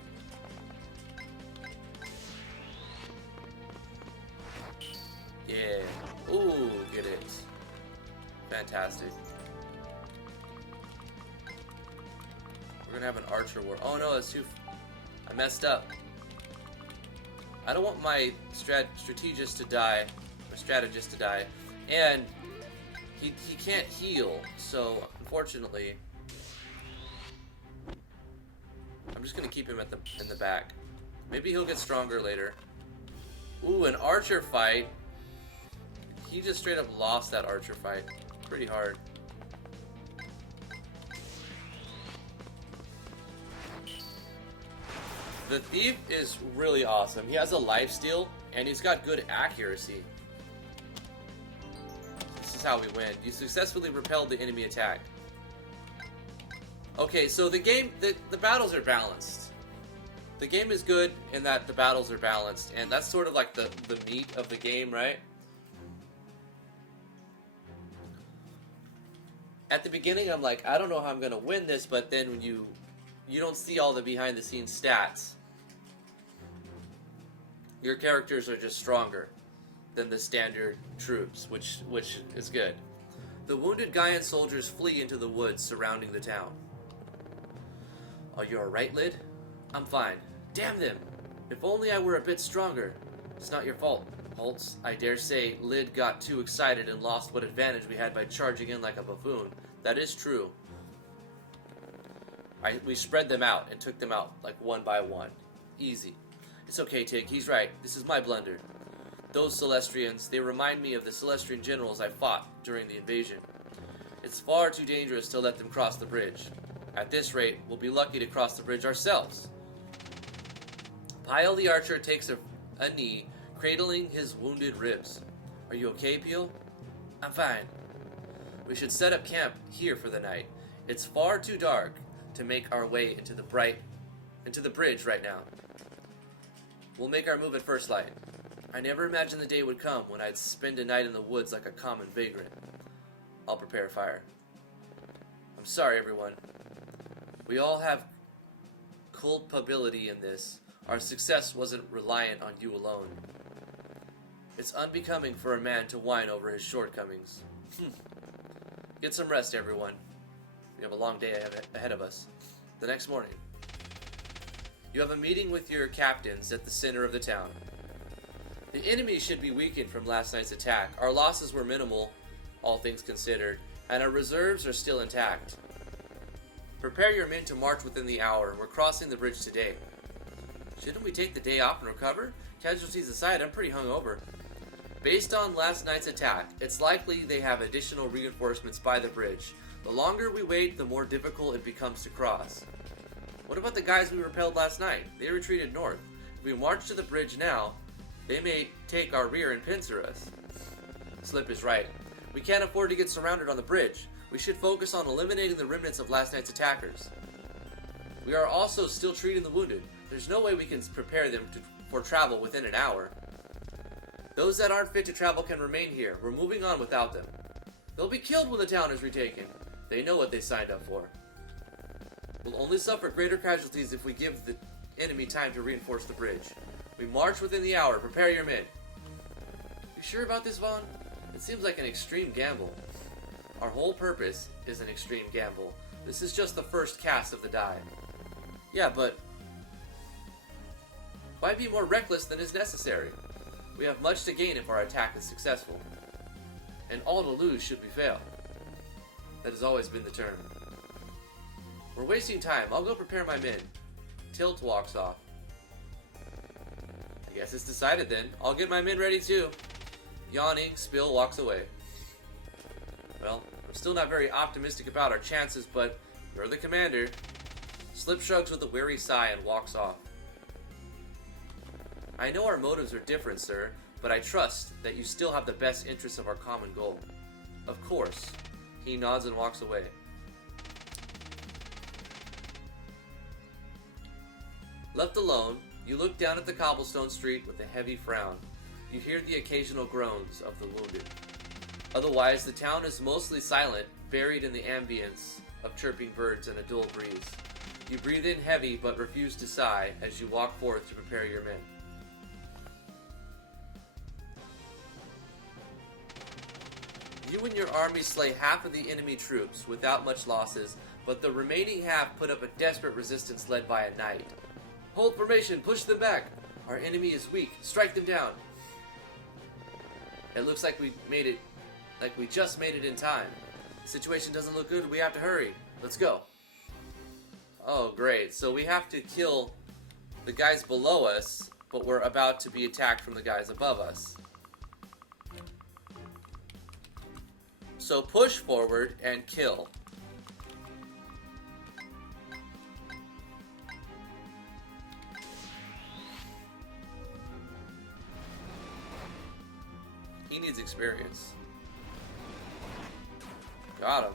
Yeah. Ooh, get it. Fantastic. We're gonna have an archer war. Oh no, that's too... I messed up. I don't want my strategist to die. Or strategist to die. And he can't heal, so unfortunately... I'm just gonna keep him in the back. Maybe he'll get stronger later. Ooh, an archer fight. He just straight up lost that archer fight. Pretty hard. The thief is really awesome. He has a lifesteal, and he's got good accuracy. This is how we win. You successfully repelled the enemy attack. Okay, so the game, the battles are balanced. The game is good in that the battles are balanced, and that's sort of like the meat of the game, right? At the beginning, I'm like, I don't know how I'm going to win this, but then when you don't see all the behind-the-scenes stats, your characters are just stronger than the standard troops, which is good. The wounded Gaian soldiers flee into the woods surrounding the town. Are you alright, Lid? I'm fine. Damn them! If only I were a bit stronger. It's not your fault, Holtz. I dare say Lid got too excited and lost what advantage we had by charging in like a buffoon. That is true. We spread them out and took them out like one by one. Easy. It's okay, Tig. He's right. This is my blunder. Those Celestrians, they remind me of the Celestrian generals I fought during the invasion. It's far too dangerous to let them cross the bridge. At this rate, we'll be lucky to cross the bridge ourselves. Pyle the archer takes a knee, cradling his wounded ribs. Are you okay, Peel? I'm fine. We should set up camp here for the night. It's far too dark to make our way into the bridge right now. We'll make our move at first light. I never imagined the day would come when I'd spend a night in the woods like a common vagrant. I'll prepare fire. I'm sorry, everyone. We all have culpability in this. Our success wasn't reliant on you alone. It's unbecoming for a man to whine over his shortcomings. Get some rest, everyone. We have a long day ahead of us. The next morning, you have a meeting with your captains at the center of the town. The enemy should be weakened from last night's attack. Our losses were minimal, all things considered, and our reserves are still intact. Prepare your men to march within the hour. We're crossing the bridge today. Shouldn't we take the day off and recover? Casualties aside, I'm pretty hungover. Based on last night's attack, it's likely they have additional reinforcements by the bridge. The longer we wait, the more difficult it becomes to cross. What about the guys we repelled last night? They retreated north. If we march to the bridge now, they may take our rear and pincer us. Slip is right. We can't afford to get surrounded on the bridge. We should focus on eliminating the remnants of last night's attackers. We are also still treating the wounded. There's no way we can prepare them for travel within an hour. Those that aren't fit to travel can remain here. We're moving on without them. They'll be killed when the town is retaken. They know what they signed up for. We'll only suffer greater casualties if we give the enemy time to reinforce the bridge. We march within the hour. Prepare your men. You sure about this, Vaughn? It seems like an extreme gamble. Our whole purpose is an extreme gamble. This is just the first cast of the die. Yeah, but why be more reckless than is necessary? We have much to gain if our attack is successful, and all to lose should we fail. That has always been the term. We're wasting time. I'll go prepare my men. Tilt walks off. I guess it's decided then. I'll get my men ready too. Yawning, Spill walks away. Well, I'm still not very optimistic about our chances, but you're the commander. Slip shrugs with a weary sigh and walks off. I know our motives are different, sir, but I trust that you still have the best interests of our common goal. Of course. He nods and walks away. Left alone, you look down at the cobblestone street with a heavy frown. You hear the occasional groans of the wounded. Otherwise, the town is mostly silent, buried in the ambience of chirping birds and a dull breeze. You breathe in heavy but refuse to sigh as you walk forth to prepare your men. You and your army slay half of the enemy troops without much losses, but the remaining half put up a desperate resistance led by a knight. Hold formation, push them back. Our enemy is weak, strike them down. It looks like we just made it in time. The situation doesn't look good, we have to hurry. Let's go. Oh, great. So we have to kill the guys below us, but we're about to be attacked from the guys above us. So push forward and kill. He needs experience. Got him.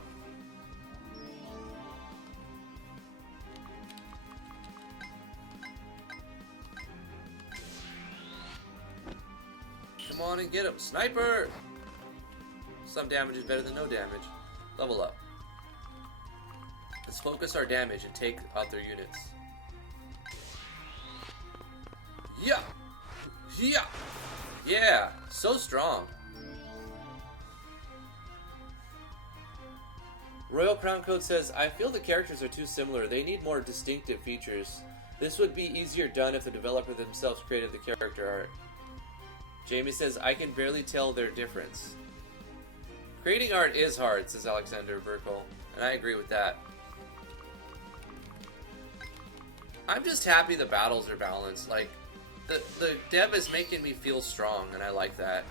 Come on and get him. Sniper! Some damage is better than no damage. Level up. Let's focus our damage and take out their units. Yeah! Yeah! Yeah! So strong. Royal Crown Code says, I feel the characters are too similar. They need more distinctive features. This would be easier done if the developer themselves created the character art. Jamie says, I can barely tell their difference. Creating art is hard, says Alexander Burkle, and I agree with that. I'm just happy the battles are balanced. Like, the dev is making me feel strong, and I like that.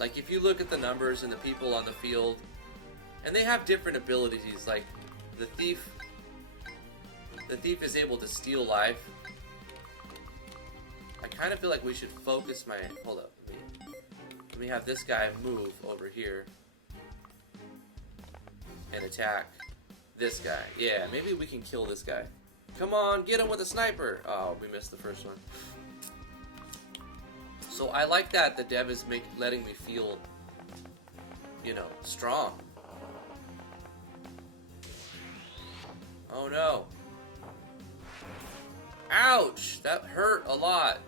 Like, if you look at the numbers and the people on the field, and they have different abilities, like, the thief is able to steal life. I kind of feel like we should focus my... Hold up. Let me have this guy move over here and attack this guy. Yeah, maybe we can kill this guy. Come on, get him with a sniper. Oh, we missed the first one. So I like that the dev is letting me feel, you know, strong. Oh no. Ouch! That hurt a lot.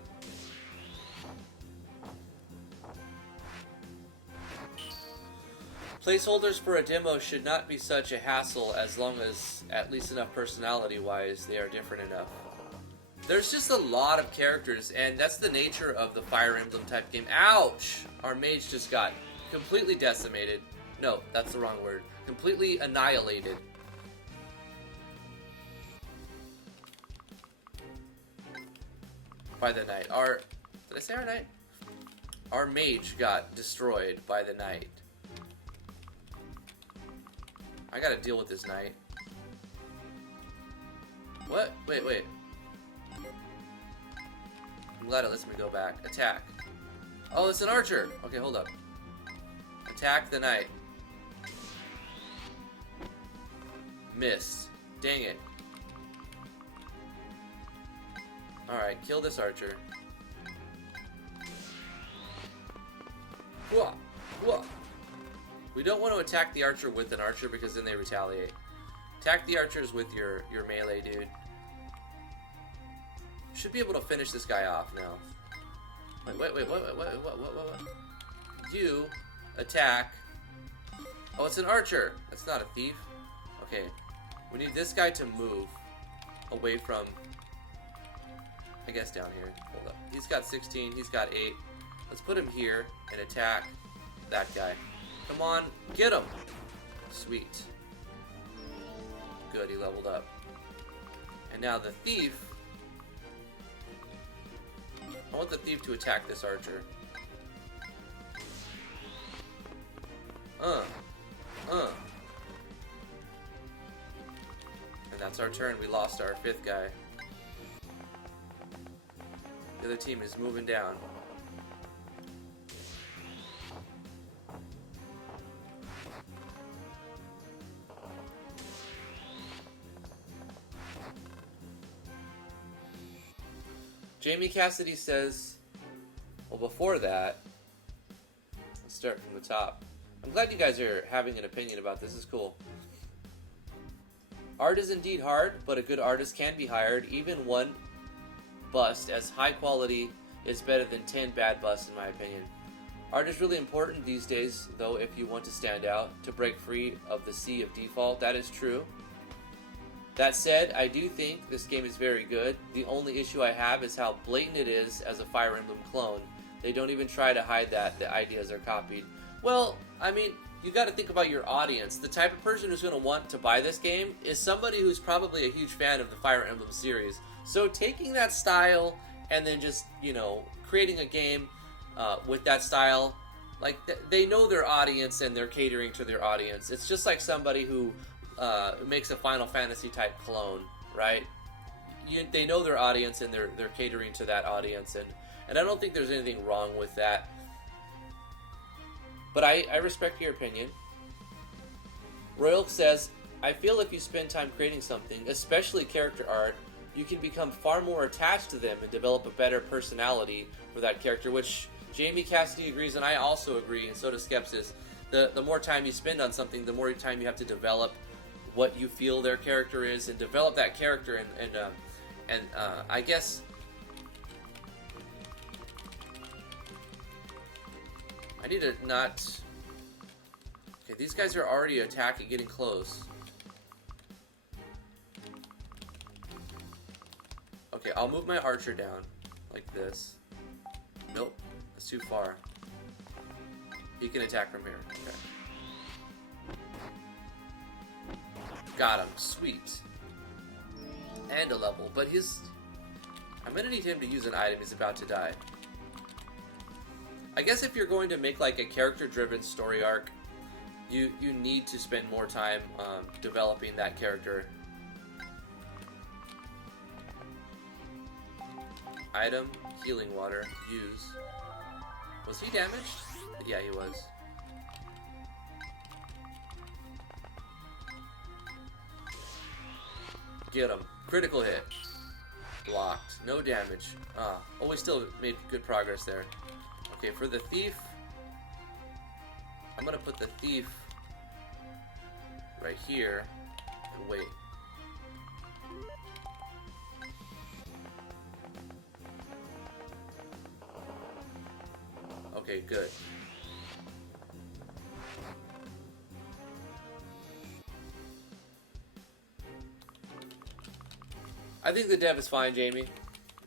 Placeholders for a demo should not be such a hassle as long as, at least enough personality-wise, they are different enough. There's just a lot of characters, and that's the nature of the Fire Emblem type game. Ouch! Our mage just got completely decimated. No, that's the wrong word. Completely annihilated. By the knight. Did I say our knight? Our mage got destroyed by the knight. I gotta deal with this knight. What? Wait. I'm glad it lets me go back. Attack. Oh, it's an archer. Okay, hold up. Attack the knight. Miss. Dang it. Alright, kill this archer. Whoa! Whoa! We don't want to attack the archer with an archer because then they retaliate. Attack the archers with your melee, dude. Should be able to finish this guy off now. Wait, what? You attack. Oh, it's an archer. That's not a thief. Okay. We need this guy to move away from, I guess, down here. Hold up. He's got 16. He's got 8. Let's put him here and attack that guy. Come on. Get him. Sweet. Good. He leveled up. And now the thief. I want the thief to attack this archer. And that's our turn. We lost our 5th guy. The other team is moving down. Jamie Cassidy says, well, before that, let's start from the top. I'm glad you guys are having an opinion about this. This is cool. Art is indeed hard, but a good artist can be hired. Even one bust as high quality is better than 10 bad busts, in my opinion. Art is really important these days, though, if you want to stand out, to break free of the sea of default. That is true. That said, I do think this game is very good. The only issue I have is how blatant it is as a Fire Emblem clone. They don't even try to hide that the ideas are copied. Well, I mean, you got to think about your audience. The type of person who's going to want to buy this game is somebody who's probably a huge fan of the Fire Emblem series. So taking that style and then just, creating a game with that style, like, they know their audience and they're catering to their audience. It's just like somebody who makes a Final Fantasy type clone, right? They know their audience and they're catering to that audience, and I don't think there's anything wrong with that. But I respect your opinion. Royal says, I feel if you spend time creating something, especially character art, you can become far more attached to them and develop a better personality for that character, which Jamie Cassidy agrees, and I also agree, and so does Skepsis. The more time you spend on something, the more time you have to develop what you feel their character is, and develop that character, and I guess I need to not. Okay, these guys are already attacking, getting close. Okay, I'll move my archer down like this. Nope, that's too far. He can attack from here. Okay. Got him. Sweet. And a level. But I'm gonna need him to use an item. He's about to die. I guess if you're going to make like a character-driven story arc, you need to spend more time developing that character. Item, healing water, use. Was he damaged? Yeah, he was. Get him. Critical hit. Blocked. No damage. Oh, we still made good progress there. Okay, for the thief, I'm gonna put the thief right here and wait. Okay, good. I think the dev is fine, Jamie.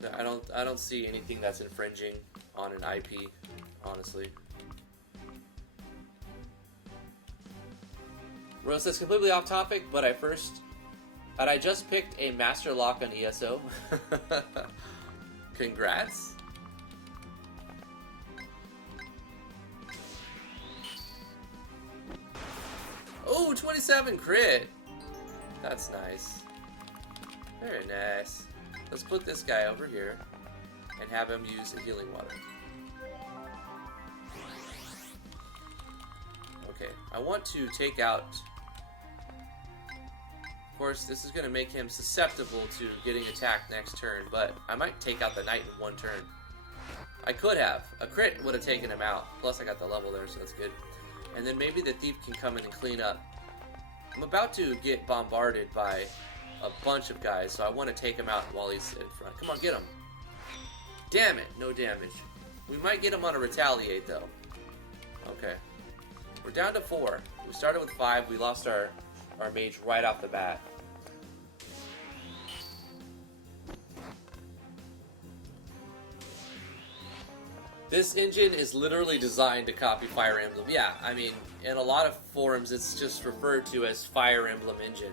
No, I don't see anything that's infringing on an IP, honestly. Rose says completely off topic, but I just picked a master lock on ESO. Congrats. Oh, 27 crit. That's nice. Very nice. Let's put this guy over here and have him use a healing water. Okay, I want to take out... Of course, this is going to make him susceptible to getting attacked next turn, but I might take out the knight in one turn. I could have. A crit would have taken him out. Plus, I got the level there, so that's good. And then maybe the thief can come in and clean up. I'm about to get bombarded by a bunch of guys, so I want to take him out while he's in front. Come on, get him. Damn it, no damage. We might get him on a retaliate, though. Okay. We're down to 4. We started with 5. We lost our mage right off the bat. This engine is literally designed to copy Fire Emblem. Yeah, I mean, in a lot of forums, it's just referred to as Fire Emblem engine.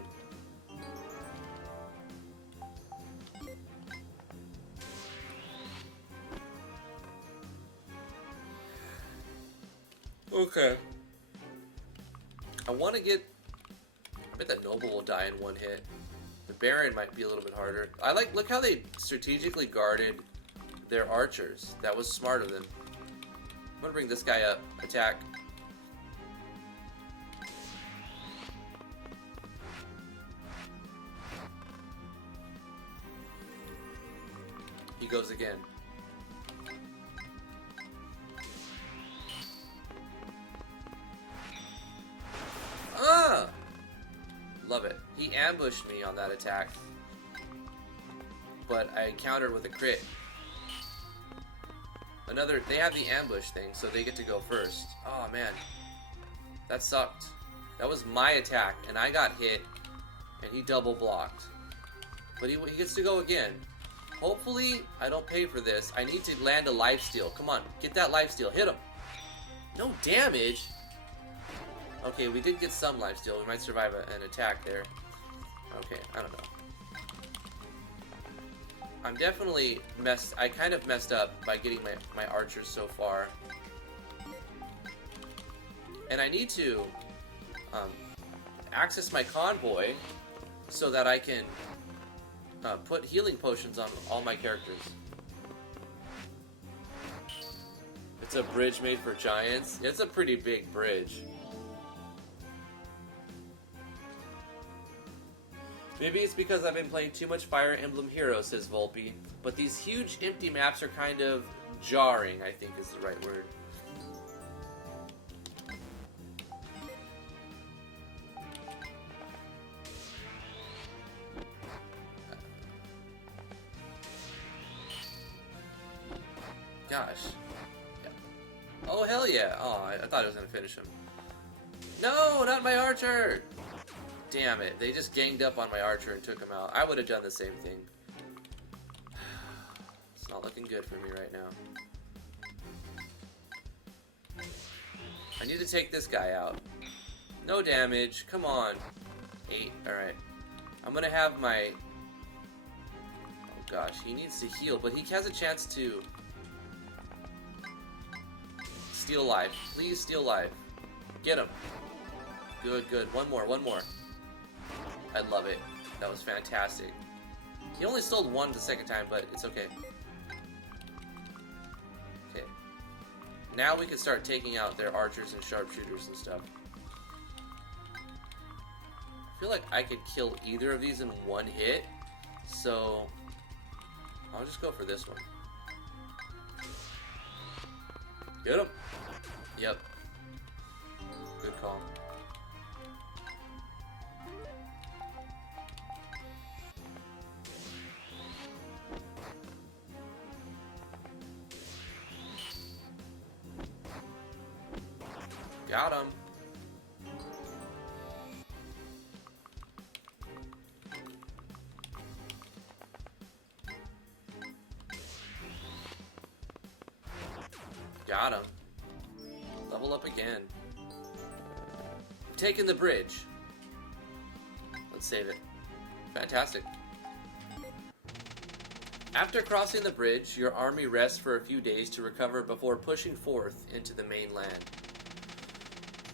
Okay. I want to get... I bet that Noble will die in one hit. The Baron might be a little bit harder. Look how they strategically guarded their archers. That was smart of them. I'm gonna bring this guy up. Attack. He goes again. Ah! Love it. He ambushed me on that attack. But I countered with a crit. They have the ambush thing, so they get to go first. Oh man. That sucked. That was my attack, and I got hit, and he double blocked. But he gets to go again. Hopefully, I don't pay for this. I need to land a lifesteal. Come on, get that lifesteal. Hit him. No damage. Okay, we did get some lifesteal. We might survive an attack there. Okay, I don't know. I'm definitely I kind of messed up by getting my archers so far. And I need to access my convoy so that I can put healing potions on all my characters. It's a bridge made for giants. It's a pretty big bridge. Maybe it's because I've been playing too much Fire Emblem Heroes, says Volpe, but these huge empty maps are kind of jarring, I think is the right word. Gosh. Yeah. Oh, hell yeah. Oh, I thought I was going to finish him. No, not my archer! Damn it, they just ganged up on my archer and took him out. I would have done the same thing. It's not looking good for me right now. I need to take this guy out. No damage, come on. 8, alright. I'm gonna have my... Oh gosh, he needs to heal, but he has a chance to... Steal life. Please steal life. Get him. Good, good. One more. I love it. That was fantastic. He only stole one the second time, but it's okay. Okay. Now we can start taking out their archers and sharpshooters and stuff. I feel like I could kill either of these in one hit, so I'll just go for this one. Get him. Yep. Good call. Got him. Got him. Level up again. Taking the bridge. Let's save it. Fantastic. After crossing the bridge, your army rests for a few days to recover before pushing forth into the mainland.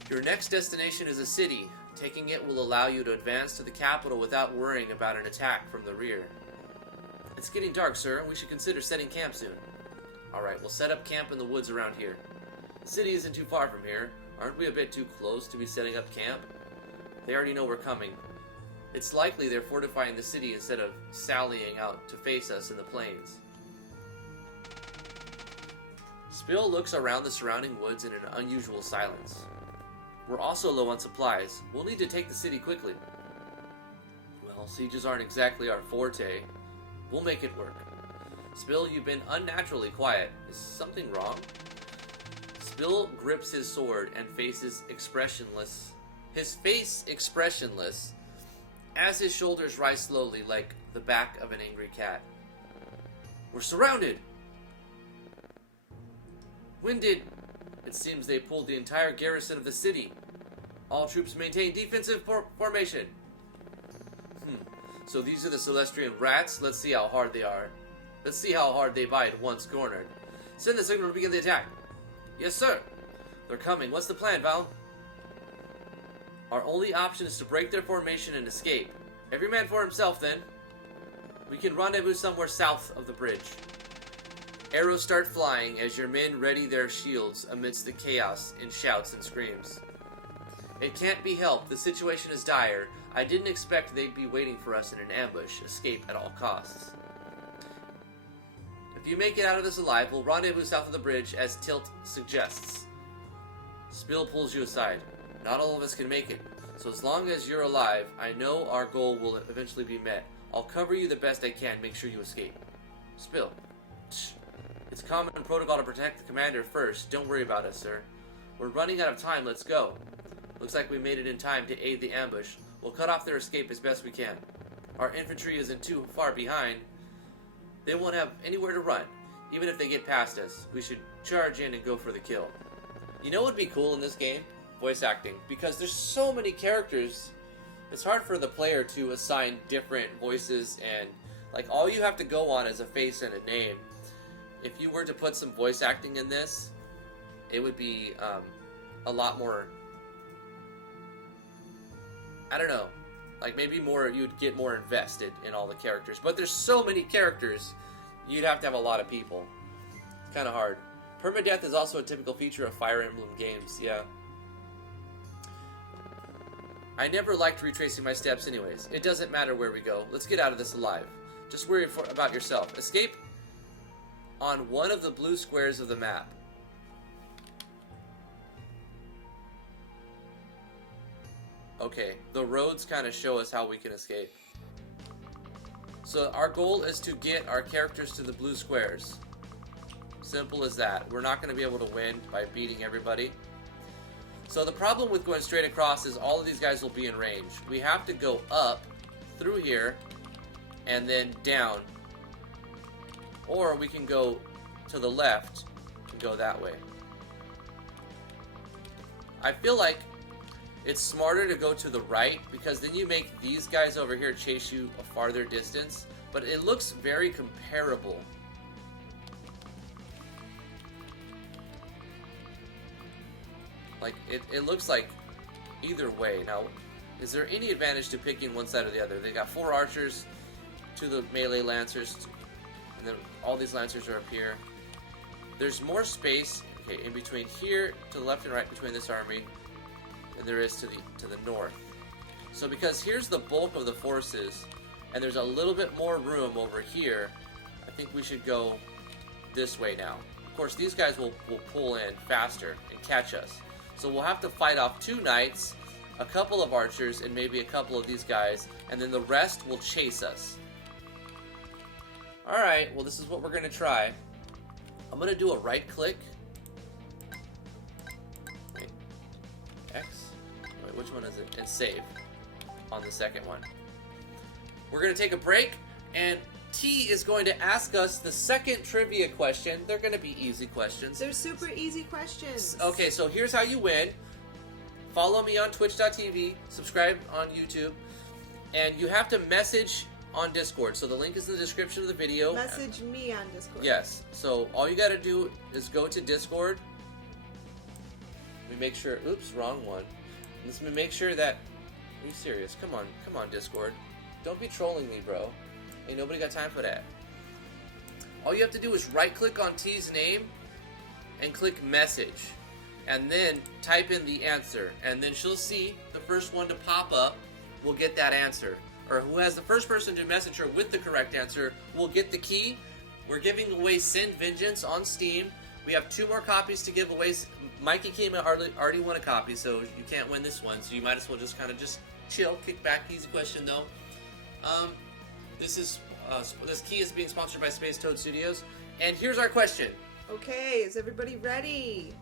Your next destination is a city. Taking it will allow you to advance to the capital without worrying about an attack from the rear. It's getting dark, sir. We should consider setting camp soon. Alright, we'll set up camp in the woods around here. The city isn't too far from here. Aren't we a bit too close to be setting up camp? They already know we're coming. It's likely they're fortifying the city instead of sallying out to face us in the plains. Spill looks around the surrounding woods in an unusual silence. We're also low on supplies. We'll need to take the city quickly. Well, sieges aren't exactly our forte. We'll make it work. Spill, you've been unnaturally quiet. Is something wrong? Spill grips his sword and faces expressionless. His face expressionless as his shoulders rise slowly like the back of an angry cat. We're surrounded! When did... It seems they pulled the entire garrison of the city. All troops maintain defensive formation. So these are the Celestian rats? Let's see how hard they are. Let's see how hard they bite once cornered. Send the signal to begin the attack. Yes, sir. They're coming. What's the plan, Val? Our only option is to break their formation and escape. Every man for himself, then. We can rendezvous somewhere south of the bridge. Arrows start flying as your men ready their shields amidst the chaos in shouts and screams. It can't be helped. The situation is dire. I didn't expect they'd be waiting for us in an ambush. Escape at all costs. If you make it out of this alive, we'll rendezvous south of the bridge as Tilt suggests. Spill pulls you aside. Not all of us can make it. So as long as you're alive, I know our goal will eventually be met. I'll cover you the best I can. Make sure you escape. Spill. It's common protocol to protect the commander first. Don't worry about us, sir. We're running out of time. Let's go. Looks like we made it in time to aid the ambush. We'll cut off their escape as best we can. Our infantry isn't too far behind. They won't have anywhere to run. Even if they get past us, we should charge in and go for the kill. You know what would be cool in this game? Voice acting. Because there's so many characters, it's hard for the player to assign different voices, and like all you have to go on is a face and a name. If you were to put some voice acting in this, it would be a lot more, I don't know, like maybe more, you'd get more invested in all the characters. But there's so many characters, you'd have to have a lot of people. It's kind of hard. Permadeath is also a typical feature of Fire Emblem games, yeah. I never liked retracing my steps anyways. It doesn't matter where we go. Let's get out of this alive. Just worry about yourself. Escape on one of the blue squares of the map. Okay, the roads kind of show us how we can escape. So our goal is to get our characters to the blue squares. Simple as that. We're not going to be able to win by beating everybody. So the problem with going straight across is all of these guys will be in range. We have to go up through here and then down. Or we can go to the left and go that way. I feel like it's smarter to go to the right because then you make these guys over here chase you a farther distance. But it looks very comparable. Like, it looks like either way. Now, is there any advantage to picking one side or the other? They got 4 archers, 2 of the melee lancers, and then all these lancers are up here. There's more space, okay, in between here to the left and right between this army than there is to the north. So because here's the bulk of the forces, and there's a little bit more room over here, I think we should go this way now. Of course, these guys will pull in faster and catch us. So we'll have to fight off 2 knights, a couple of archers, and maybe a couple of these guys, and then the rest will chase us. Alright, well this is what we're going to try. I'm going to do a right click. Wait, X? Wait, which one is it? And save on the second one. We're going to take a break, and T is going to ask us the second trivia question. They're going to be easy questions. They're super easy questions. Okay, so here's how you win. Follow me on twitch.tv, subscribe on YouTube, and you have to message on Discord. So the link is in the description of the video. Message me on Discord. Yes. So all you got to do is go to Discord. Let me make sure. Oops, wrong one. Let me make sure that. Are you serious? Come on, Discord. Don't be trolling me, bro. Ain't nobody got time for that. All you have to do is right-click on T's name and click message, and then type in the answer, and then she'll see the first one to pop up will get that answer. Or who has the first person to message her with the correct answer will get the key. We're giving away Sin Vengeance on Steam. We have 2 more copies to give away. Mikey came out already won a copy, so you can't win this one. So you might as well just kind of just chill, kick back. Easy question though. This key is being sponsored by Space Toad Studios, and here's our question. Okay, is everybody ready?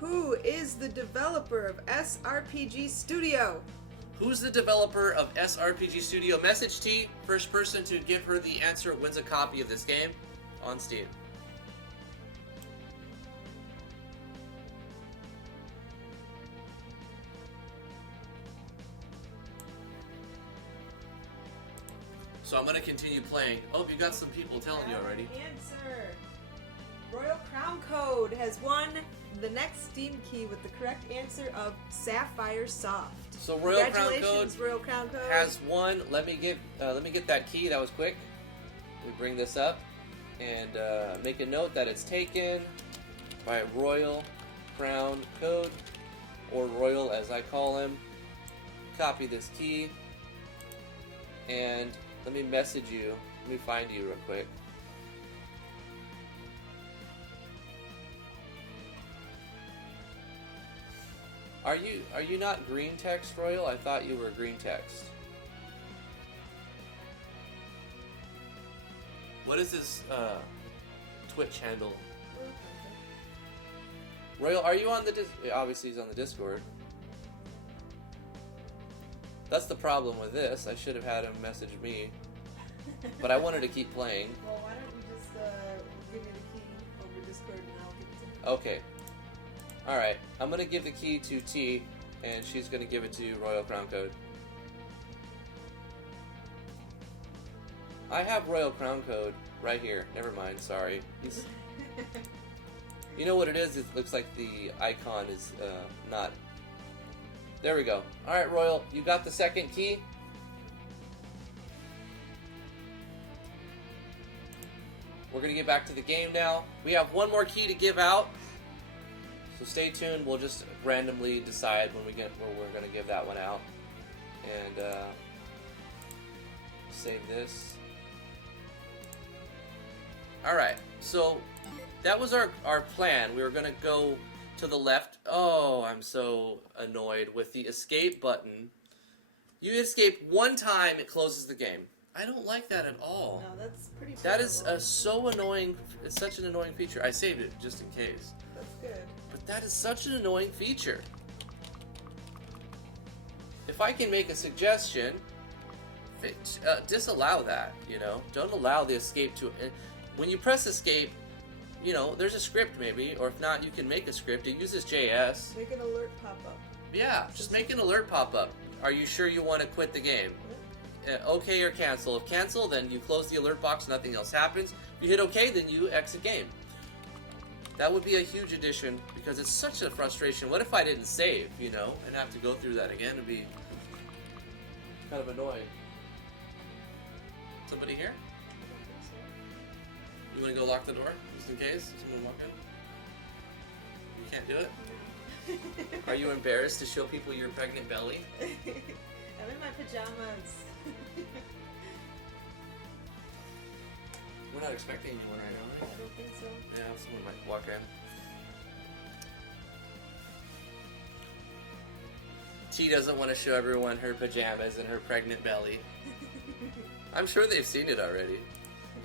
Who is the developer of SRPG Studio? Who's the developer of SRPG Studio? Message T. First person to give her the answer wins a copy of this game on Steam. So I'm going to continue playing. Oh, you got some people telling you already. Answer. Royal Crown Code has won the next Steam key with the correct answer of Sapphire Soft. So Royal Crown Code Congratulations, Royal Crown Code has won. Let me get that key. That was quick. We bring this up and make a note that it's taken by Royal Crown Code, or Royal as I call him. Copy this key and let me message you. Let me find you real quick. Are you not green text, Royal? I thought you were green text. What is his Twitch handle? Royal, are you on the obviously he's on the Discord. That's the problem with this. I should have had him message me. But I wanted to keep playing. Well, why don't you just give me the key over Discord and I'll give it to you. Okay. Alright. I'm going to give the key to T, and she's going to give it to Royal Crown Code. I have Royal Crown Code right here. Never mind. Sorry. He's... You know what it is? It looks like the icon is not... There we go. Alright, Royal, you got the second key? We're going to get back to the game now. We have one more key to give out. So stay tuned. We'll just randomly decide when we get where we're going to give that one out. And save this. Alright, so that was our plan. We were going to go to the left. Oh, I'm so annoyed with the escape button. You escape one time, it closes the game. I don't like that at all. No, that's pretty That is terrible. so annoying. It's such an annoying feature. I saved it just in case. That's good. But that is such an annoying feature. If I can make a suggestion, disallow that, you know? Don't allow the escape to... When you press escape, you know, there's a script maybe, or if not, you can make a script. It uses JS. Make an alert pop up. Yeah, just make an alert pop up. Are you sure you want to quit the game? Okay or cancel. If cancel, then you close the alert box, nothing else happens. If you hit OK, then you exit game. That would be a huge addition, because it's such a frustration. What if I didn't save, you know, and have to go through that again? It'd be kind of annoying. Somebody here? You want to go lock the door, just in case someone walk in? You can't do it? Are you embarrassed to show people your pregnant belly? I'm in my pajamas. We're not expecting anyone right now, I right? don't think so. Yeah, someone might walk in. She doesn't want to show everyone her pajamas and her pregnant belly. I'm sure they've seen it already.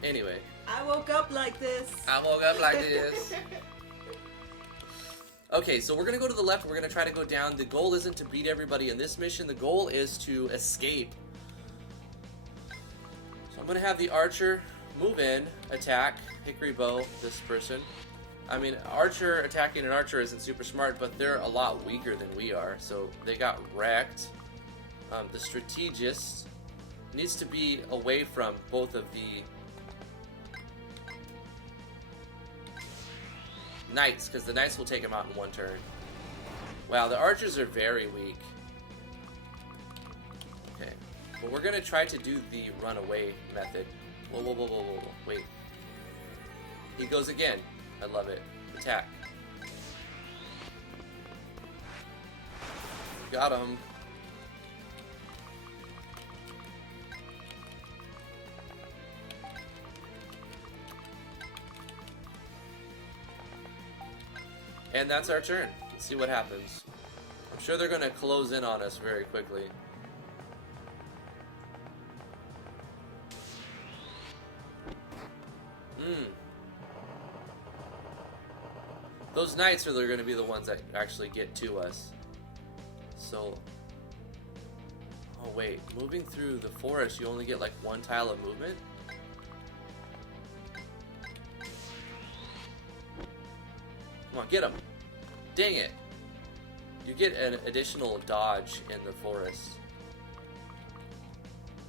Anyway. I woke up like this. I woke up like this. Okay, so we're going to go to the left. We're going to try to go down. The goal isn't to beat everybody in this mission. The goal is to escape. So I'm gonna have the archer move in, attack, hickory bow this person. I mean, archer attacking an archer isn't super smart, but they're a lot weaker than we are, so they got wrecked. The strategist needs to be away from both of the knights, because the knights will take him out in one turn. Wow, the archers are very weak. Okay, but we're gonna try to do the runaway method. Whoa, whoa, whoa, whoa, whoa, whoa. Wait. He goes again. I love it. Attack. Got him. And that's our turn. Let's see what happens. I'm sure they're going to close in on us very quickly. Those knights are going to be the ones that actually get to us. So... Oh wait, moving through the forest, you only get like one tile of movement? Come on, get him! Dang it! You get an additional dodge in the forest.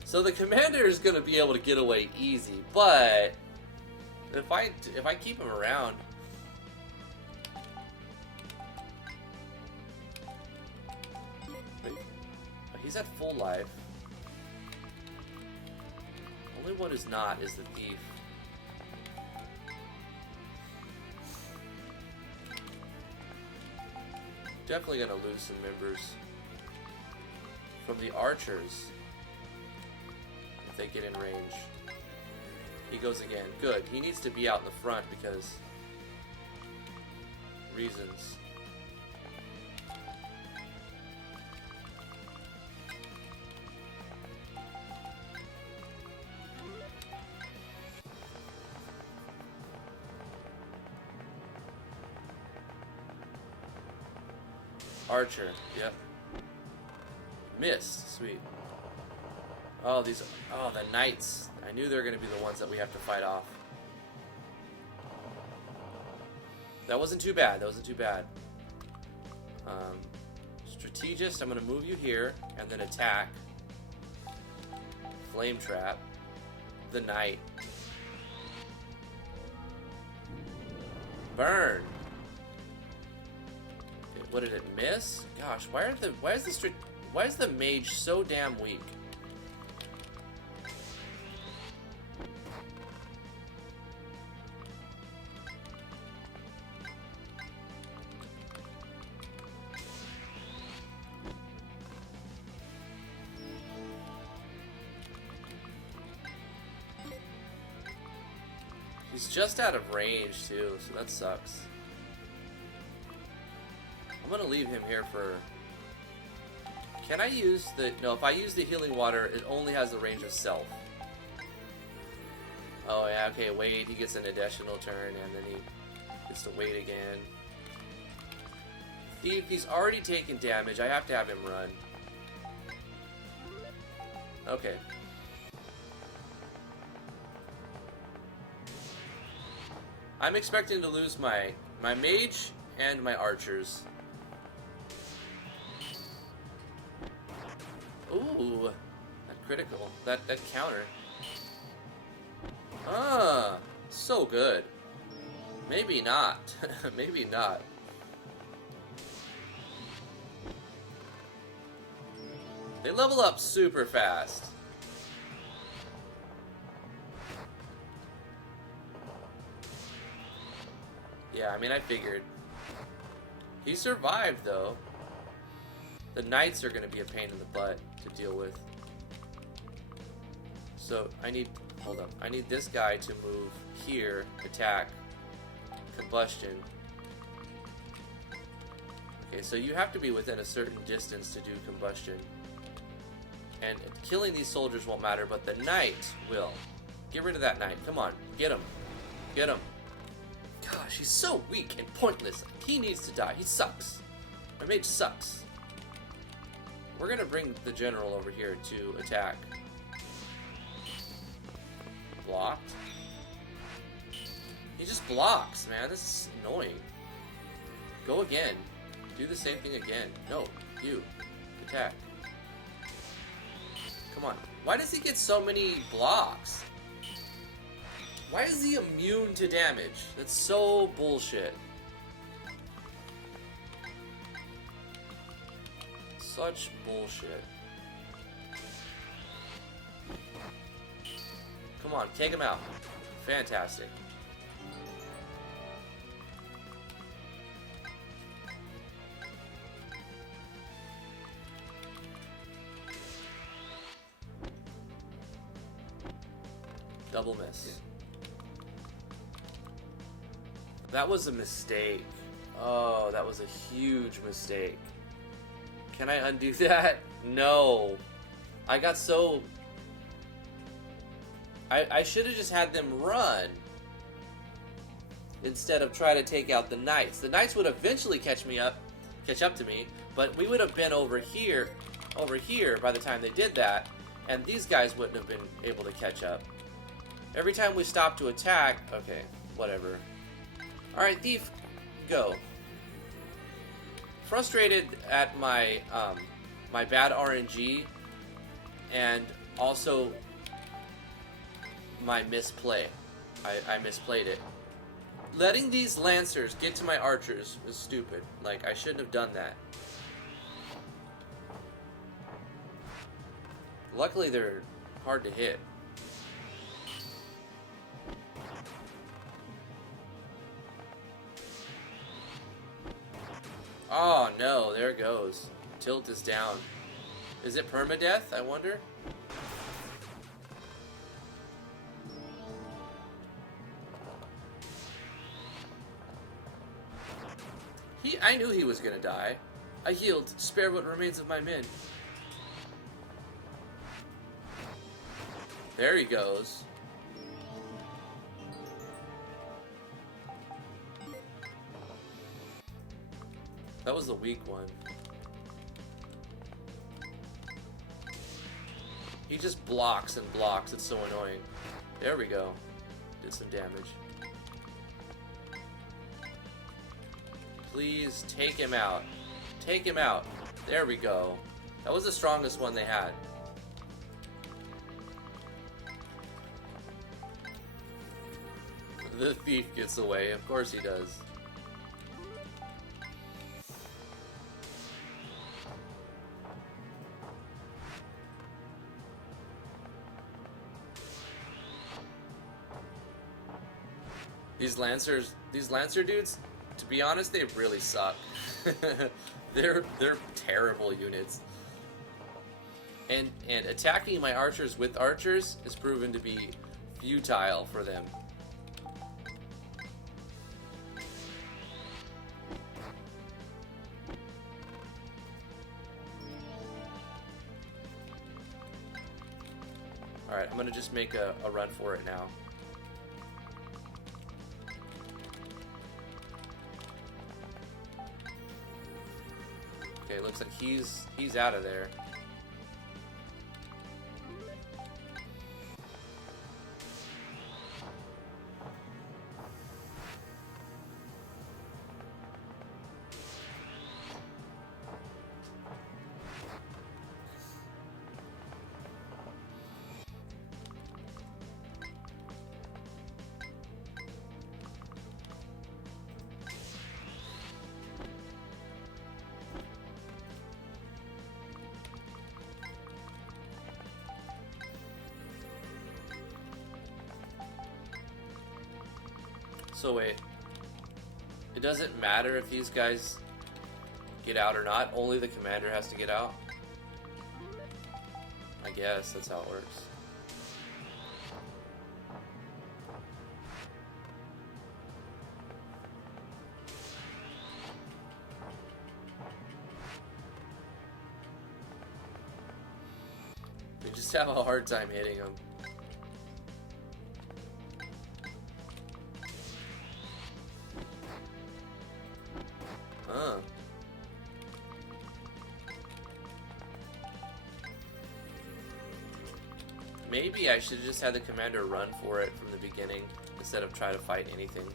So the commander is going to be able to get away easy, but if I keep him around, he's at full life. Only one who's not is the thief. Definitely gonna lose some members from the archers if they get in range. He goes again. Good. He needs to be out in the front because reasons. Archer, yep. Missed, sweet. Oh, the knights. I knew they were going to be the ones that we have to fight off. That wasn't too bad, Strategist, I'm going to move you here, and then attack. Flame trap. The knight. Burn. What did it miss? Gosh, why is the mage so damn weak? He's just out of range too, so that sucks. I'm gonna leave him here for... Can I use the... No, if I use the healing water, it only has the range of self. Oh yeah, okay, wait, he gets an additional turn, and then he gets to wait again. Thief, he's already taken damage, I have to have him run. Okay. I'm expecting to lose my mage and my archers. Ooh, that critical, that counter. Ah, so good. Maybe not. Maybe not. They level up super fast. Yeah, I mean, I figured. He survived, though. The knights are going to be a pain in the butt to deal with. So, I need... Hold up. I need this guy to move here, attack, combustion. Okay, so you have to be within a certain distance to do combustion. And killing these soldiers won't matter, but the knight will. Get rid of that knight. Come on. Get him. Get him. Gosh, he's so weak and pointless. He needs to die. He sucks. My mage sucks. We're gonna bring the general over here to attack. blocked? He just blocks, man. This is annoying. Go again. Do the same thing again. No, you. Attack. Come on. Why does he get so many blocks? Why is he immune to damage? That's so bullshit. Such bullshit. Come on, take him out. Fantastic. Double miss. That was a mistake. Oh, that was a huge mistake. Can I undo that? No. I got so... I should have just had them run instead of try to take out the knights. The knights would eventually catch up to me, but we would have been over here by the time they did that, and these guys wouldn't have been able to catch up. Every time we stop to attack, okay, whatever. Alright, thief, go. Frustrated at my my bad RNG and also my misplay. I misplayed it. Letting these lancers get to my archers is stupid. Like, I shouldn't have done that. Luckily, they're hard to hit. Oh no, there it goes. Tilt is down. Is it permadeath, I wonder? I knew he was gonna die. I healed. Spare what remains of my men. There he goes. That was the weak one. He just blocks and blocks. It's so annoying. There we go. Did some damage. Please take him out. Take him out. There we go. That was the strongest one they had. The thief gets away. Of course he does. These Lancer dudes, to be honest, they really suck. They're terrible units. And attacking my archers with archers has proven to be futile for them. Alright, I'm gonna just make a run for it now. Okay, looks like he's out of there. So wait, it doesn't matter if these guys get out or not, only the commander has to get out? I guess that's how it works. We just have a hard time hitting them. Maybe I should have just had the commander run for it from the beginning instead of try to fight anything.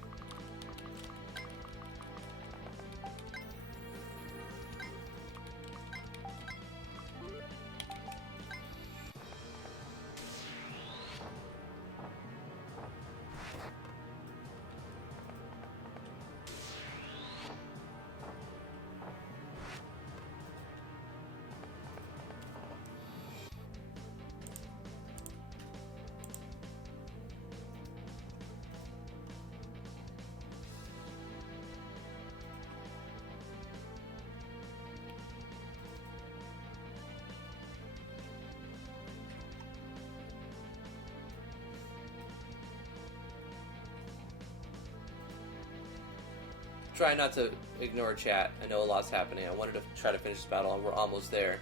Try not to ignore chat. I know a lot's happening. I wanted to try to finish this battle, and we're almost there.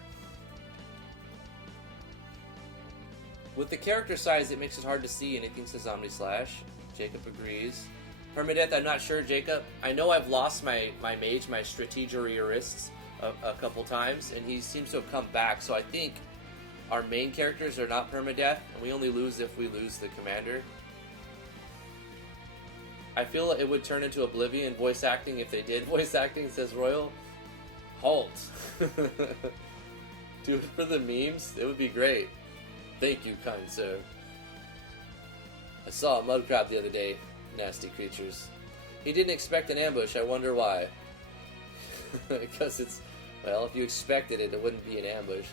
With the character size, it makes it hard to see anything, says Omnislash. Jacob agrees. Permadeath, I'm not sure, Jacob. I know I've lost my mage, my strategist, a couple times, and he seems to have come back, so I think our main characters are not permadeath, and we only lose if we lose the commander. I feel it would turn into Oblivion voice acting if they did voice acting, says Royal. Halt. Do it for the memes? It would be great. Thank you, kind sir. I saw a mudcrab the other day. Nasty creatures. He didn't expect an ambush. I wonder why. Because it's... Well, if you expected it, it wouldn't be an ambush.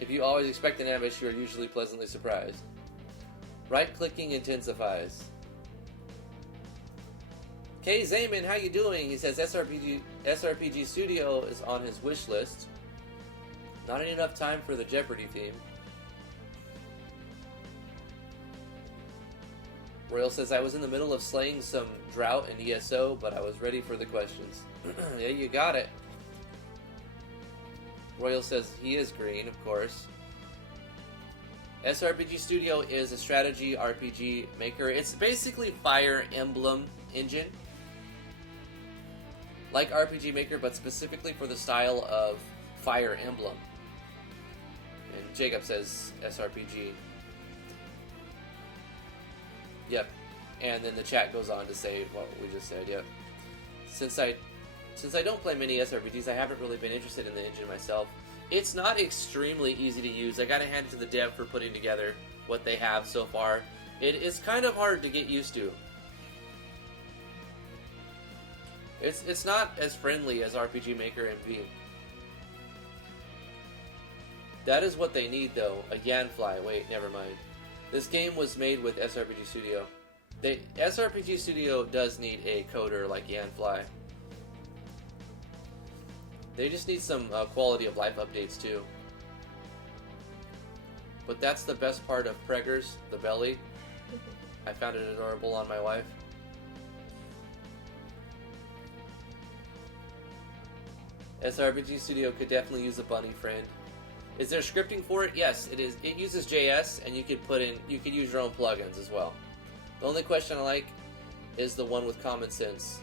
If you always expect an ambush, you're usually pleasantly surprised. Right-clicking intensifies. K. Zayman, how you doing? He says SRPG Studio is on his wish list. Not enough time for the Jeopardy theme. Royal says, I was in the middle of slaying some drought in ESO, but I was ready for the questions. Yeah, you got it. Royal says he is green, of course. SRPG Studio is a strategy RPG maker. It's basically Fire Emblem engine. Like RPG Maker, but specifically for the style of Fire Emblem. And Jacob says SRPG. Yep. And then the chat goes on to say what we just said, yep. Since I don't play many SRPGs, I haven't really been interested in the engine myself. It's not extremely easy to use. I gotta hand it to the dev for putting together what they have so far. It is kind of hard to get used to. It's not as friendly as RPG Maker MV. That is what they need, though. A Yanfly. Wait, never mind. This game was made with SRPG Studio. SRPG Studio does need a coder like Yanfly. They just need some quality of life updates too. But that's the best part of Preggers, the belly. I found it adorable on my wife. SRPG Studio could definitely use a bunny friend. Is there scripting for it? Yes, it is. It uses JS, and you could use your own plugins as well. The only question I like is the one with common sense.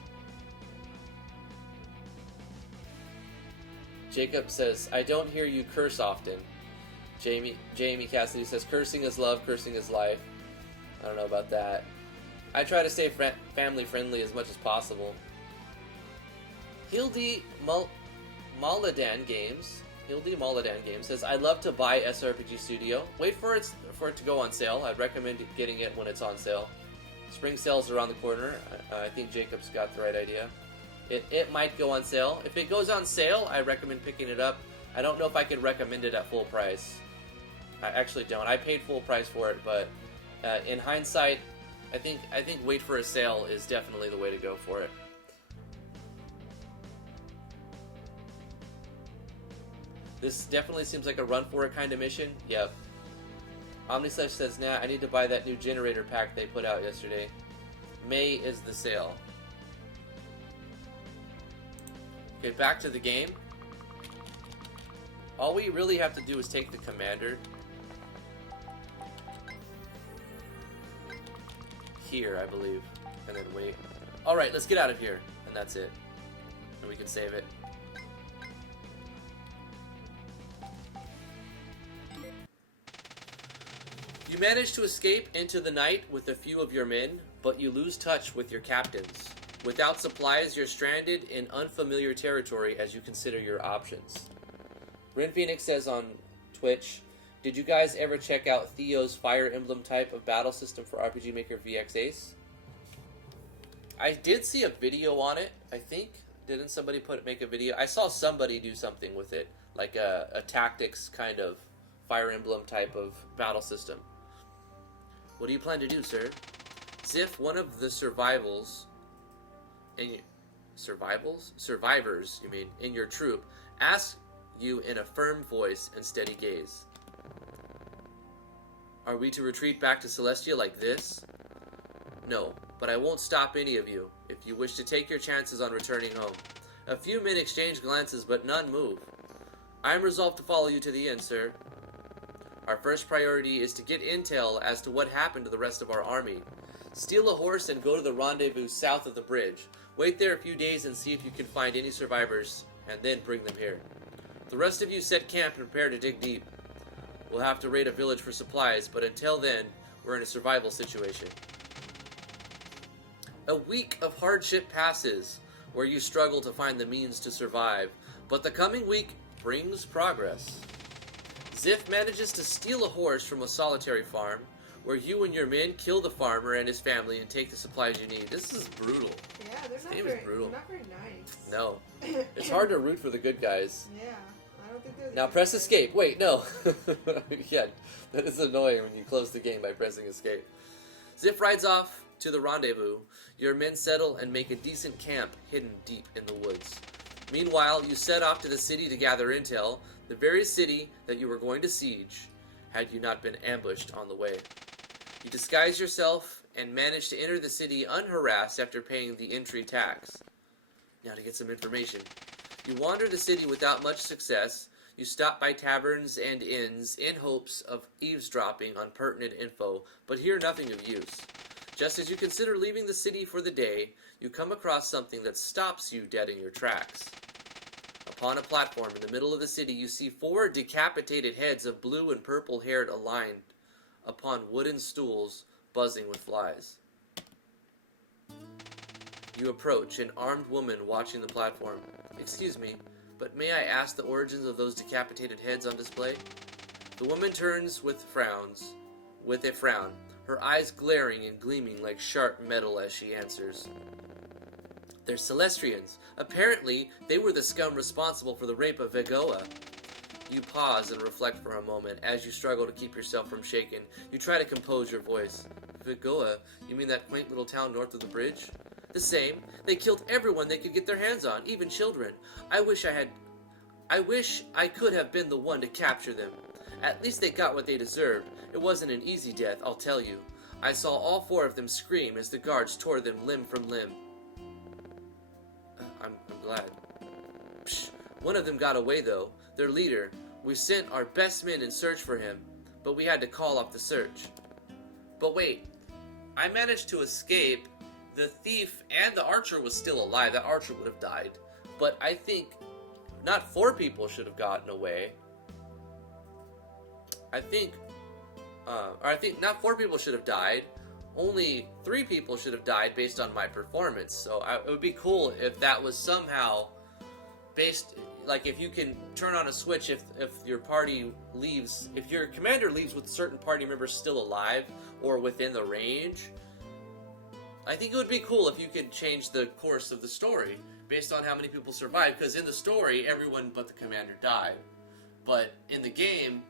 Jacob says, I don't hear you curse often. Jamie Cassidy says, cursing is love, cursing is life. I don't know about that. I try to stay family friendly as much as possible. Hildy Maladan Games says, I love to buy SRPG Studio. Wait for it to go on sale. I'd recommend getting it when it's on sale. Spring sales are around the corner. I think Jacob's got the right idea. It might go on sale. If it goes on sale, I recommend picking it up. I don't know if I could recommend it at full price. I actually don't. I paid full price for it, but in hindsight, I think wait for a sale is definitely the way to go for it. This definitely seems like a run for it kind of mission. Yep. Omnislash says, nah, I need to buy that new generator pack they put out yesterday. May is the sale. Okay, back to the game. All we really have to do is take the commander. Here, I believe. And then wait. Alright, let's get out of here. And that's it. And we can save it. You manage to escape into the night with a few of your men, but you lose touch with your captains. Without supplies, you're stranded in unfamiliar territory as you consider your options. Ren Phoenix says on Twitch, did you guys ever check out Theo's Fire Emblem type of battle system for RPG Maker VX Ace? I did see a video on it, I think. Didn't somebody make a video? I saw somebody do something with it, like a tactics kind of Fire Emblem type of battle system. What do you plan to do, sir? Ziff, one of the survivors, in your troop, asks you in a firm voice and steady gaze. Are we to retreat back to Celestia like this? No, but I won't stop any of you if you wish to take your chances on returning home. A few men exchange glances, but none move. I am resolved to follow you to the end, sir. Our first priority is to get intel as to what happened to the rest of our army. Steal a horse and go to the rendezvous south of the bridge. Wait there a few days and see if you can find any survivors, and then bring them here. The rest of you set camp and prepare to dig deep. We'll have to raid a village for supplies, but until then, we're in a survival situation. A week of hardship passes, where you struggle to find the means to survive, but the coming week brings progress. Ziff manages to steal a horse from a solitary farm, where you and your men kill the farmer and his family and take the supplies you need. This is brutal. Yeah, they're not very nice. No. It's hard to root for the good guys. Yeah, I don't think they're the Now good press guys. escape. Wait, no. Yeah, that is annoying when you close the game by pressing escape. Ziff rides off to the rendezvous. Your men settle and make a decent camp hidden deep in the woods. Meanwhile, you set off to the city to gather intel, the very city that you were going to siege, had you not been ambushed on the way. You disguise yourself and manage to enter the city unharassed after paying the entry tax. Now to get some information. You wander the city without much success. You stop by taverns and inns in hopes of eavesdropping on pertinent info, but hear nothing of use. Just as you consider leaving the city for the day, you come across something that stops you dead in your tracks. Upon a platform in the middle of the city, you see 4 decapitated heads of blue and purple-haired aligned upon wooden stools buzzing with flies. You approach an armed woman watching the platform. Excuse me, but may I ask the origins of those decapitated heads on display? The woman turns with a frown, her eyes glaring and gleaming like sharp metal as she answers. They're Celestrians. Apparently, they were the scum responsible for the rape of Vegoa. You pause and reflect for a moment as you struggle to keep yourself from shaking. You try to compose your voice. Vegoa? You mean that quaint little town north of the bridge? The same. They killed everyone they could get their hands on, even children. I wish I could have been the one to capture them. At least they got what they deserved. It wasn't an easy death, I'll tell you. I saw all 4 of them scream as the guards tore them limb from limb. I'm glad. Psh, one of them got away, though. Their leader. We sent our best men in search for him, but we had to call off the search. But wait, I managed to escape. The thief and the archer was still alive. That archer would have died. But I think not 4 people should have gotten away. I think not 4 people should have died. Only 3 people should have died based on my performance. So it would be cool if that was somehow based, like if you can turn on a switch if your party leaves, if your commander leaves with certain party members still alive or within the range. I think it would be cool if you could change the course of the story based on how many people survived, because in the story, everyone but the commander died. But in the game,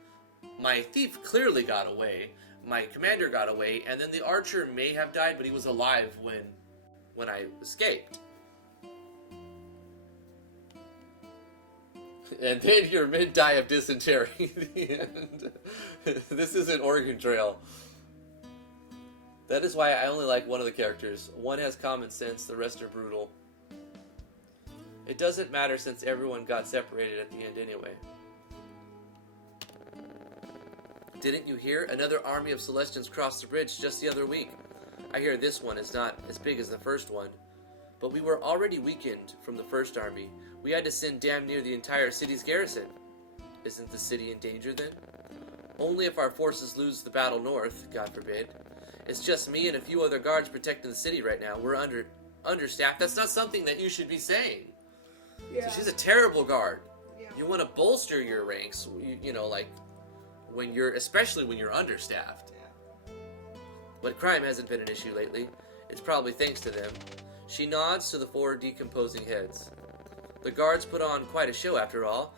my thief clearly got away, my commander got away, and then the archer may have died, but he was alive when I escaped. And then your men die of dysentery at the end. This is an Oregon Trail. That is why I only like one of the characters. One has common sense, the rest are brutal. It doesn't matter since everyone got separated at the end anyway. Didn't you hear? Another army of Celestians crossed the bridge just the other week. I hear this one is not as big as the first one. But we were already weakened from the first army. We had to send damn near the entire city's garrison. Isn't the city in danger then? Only if our forces lose the battle north, God forbid. It's just me and a few other guards protecting the city right now. We're understaffed. That's not something that you should be saying. Yeah. So she's a terrible guard. Yeah. You want to bolster your ranks, you know, like especially when you're understaffed. Yeah. But crime hasn't been an issue lately. It's probably thanks to them. She nods to the 4 decomposing heads. The guards put on quite a show after all.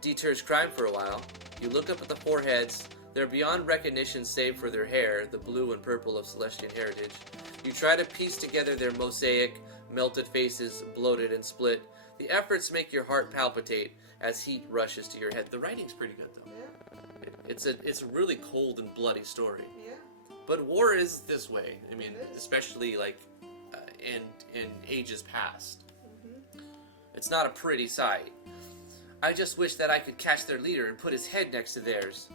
Deters crime for a while. You look up at the 4 heads. They're beyond recognition save for their hair, the blue and purple of Celestian heritage. You try to piece together their mosaic, melted faces, bloated and split. The efforts make your heart palpitate as heat rushes to your head. The writing's pretty good, though. Yeah. It's a really cold and bloody story. Yeah. But war is this way. I mean, It is. especially like in ages past. Mm-hmm. It's not a pretty sight. I just wish that I could catch their leader and put his head next to theirs.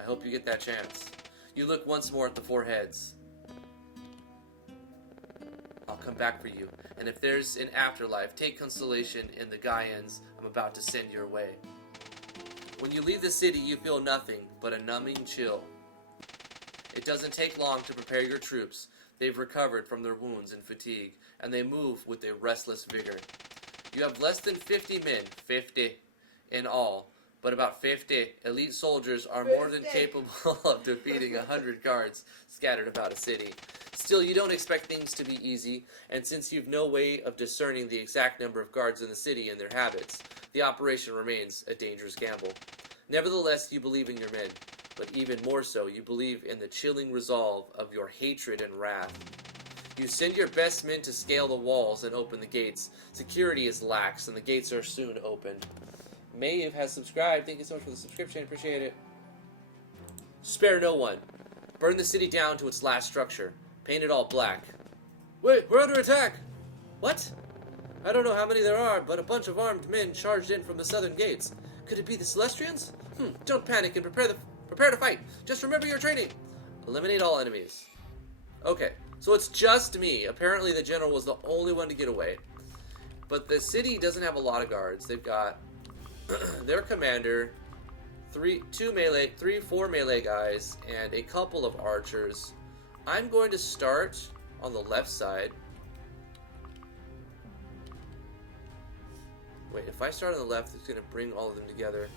I hope you get that chance. You look once more at the 4 heads. I'll come back for you, and if there's an afterlife, take consolation in the Gaians I'm about to send your way. When you leave the city, you feel nothing but a numbing chill. It doesn't take long to prepare your troops. They've recovered from their wounds and fatigue, and they move with a restless vigor. You have less than 50 men, 50 in all, but about 50 elite soldiers are more than 50. capable of defeating 100 guards scattered about a city. Still, you don't expect things to be easy, and since you've no way of discerning the exact number of guards in the city and their habits, the operation remains a dangerous gamble. Nevertheless, you believe in your men, but even more so, you believe in the chilling resolve of your hatred and wrath. You send your best men to scale the walls and open the gates. Security is lax, and the gates are soon opened. Maeve has subscribed. Thank you so much for the subscription. Appreciate it. Spare no one. Burn the city down to its last structure. Paint it all black. Wait, we're under attack! What? I don't know how many there are, but a bunch of armed men charged in from the southern gates. Could it be the Celestians? Don't panic and prepare to fight. Just remember your training. Eliminate all enemies. Okay, so it's just me. Apparently the general was the only one to get away. But the city doesn't have a lot of guards. They've got their commander, 4 melee guys, and a couple of archers. I'm going to start on the left side. Wait, if I start on the left, it's going to bring all of them together.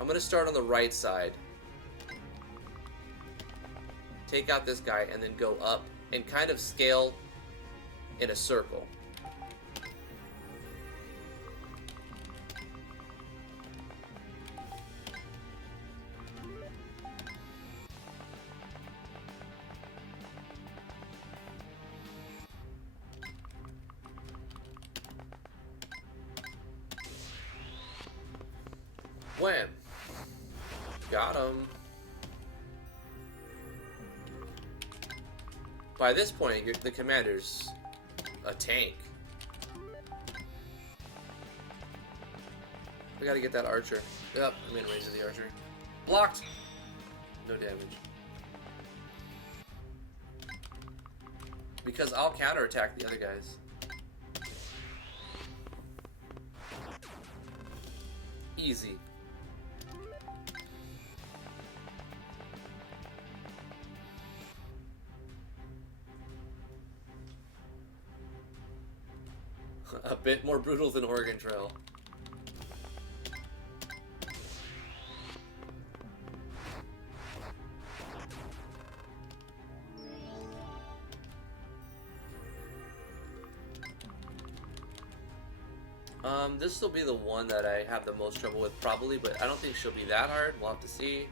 I'm going to start on the right side. Take out this guy and then go up and kind of scale in a circle. Wham! Got him. By this point, the commander's a tank. I gotta get that archer. Yep, I'm in range of the archer. Blocked! No damage. Because I'll counterattack the other guys. Easy. A bit more brutal than Oregon Trail. This will be the one that I have the most trouble with probably, but I don't think she'll be that hard. We'll have to see.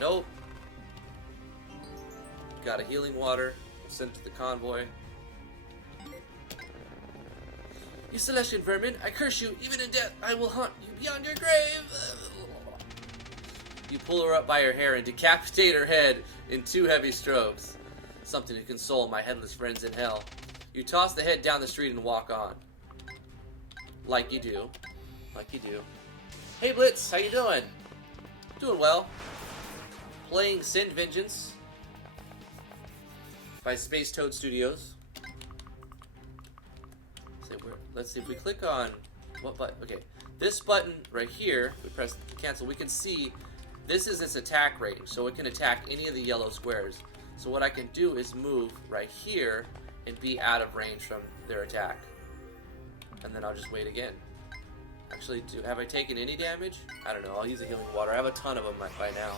Nope. Got a healing water. Sent to the convoy. You Celestian vermin, I curse you, even in death, I will haunt you beyond your grave. You pull her up by her hair and decapitate her head in 2 heavy strokes. Something to console my headless friends in hell. You toss the head down the street and walk on. Like you do. Like you do. Hey Blitz, how you doing? Doing well. Playing Sin Vengeance by Space Toad Studios. Let's see if we click on what button. Okay, This button right here, we press cancel, we can see this is its attack range, so it can attack any of the yellow squares. So what I can do is move right here and be out of range from their attack. And then I'll just wait again. Actually, have I taken any damage? I don't know, I'll use a healing water. I have a ton of them by now.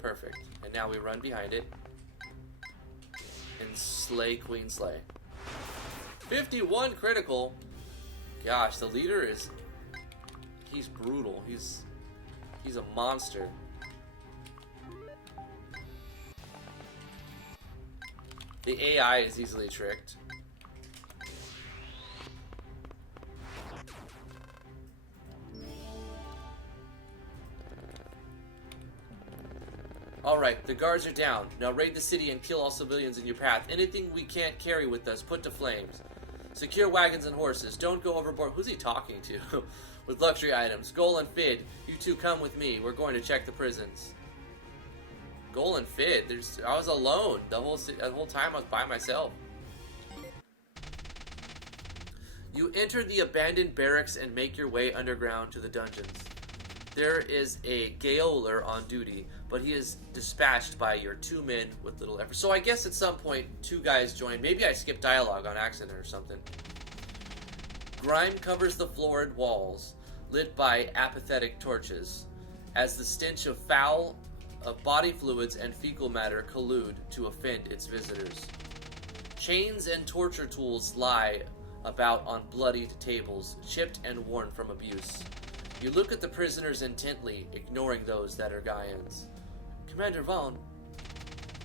Perfect. And now we run behind it and slay Queen Slay. 51 critical. Gosh, the leader he's brutal. He's a monster. The AI is easily tricked. Alright, the guards are down. Now raid the city and kill all civilians in your path. Anything we can't carry with us, put to flames. Secure wagons and horses. Don't go overboard. Who's he talking to? With luxury items. Goal and Fid, you two come with me. We're going to check the prisons. Goal and Fid? I was alone. The whole time I was by myself. You enter the abandoned barracks and make your way underground to the dungeons. There is a gaoler on duty, but he is dispatched by your 2 men with little effort. So I guess at some point, 2 guys join. Maybe I skipped dialogue on accident or something. Grime covers the floor and walls, lit by apathetic torches, as the stench of body fluids and fecal matter collude to offend its visitors. Chains and torture tools lie about on bloodied tables, chipped and worn from abuse. You look at the prisoners intently, ignoring those that are Gaians. Commander Vaughn.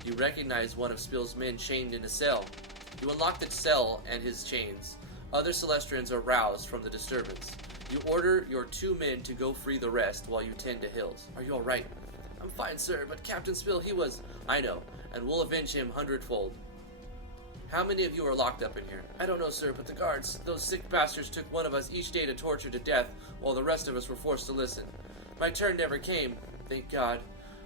You recognize one of Spill's men chained in a cell. You unlock the cell and his chains. Other Celestrians are roused from the disturbance. You order your 2 men to go free the rest while you tend to Hills. Are you alright? I'm fine, sir, but Captain Spill, he was... I know, and we'll avenge him 100-fold. How many of you are locked up in here? I don't know, sir, but the guards, those sick bastards took one of us each day to torture to death, while the rest of us were forced to listen. My turn never came, thank God.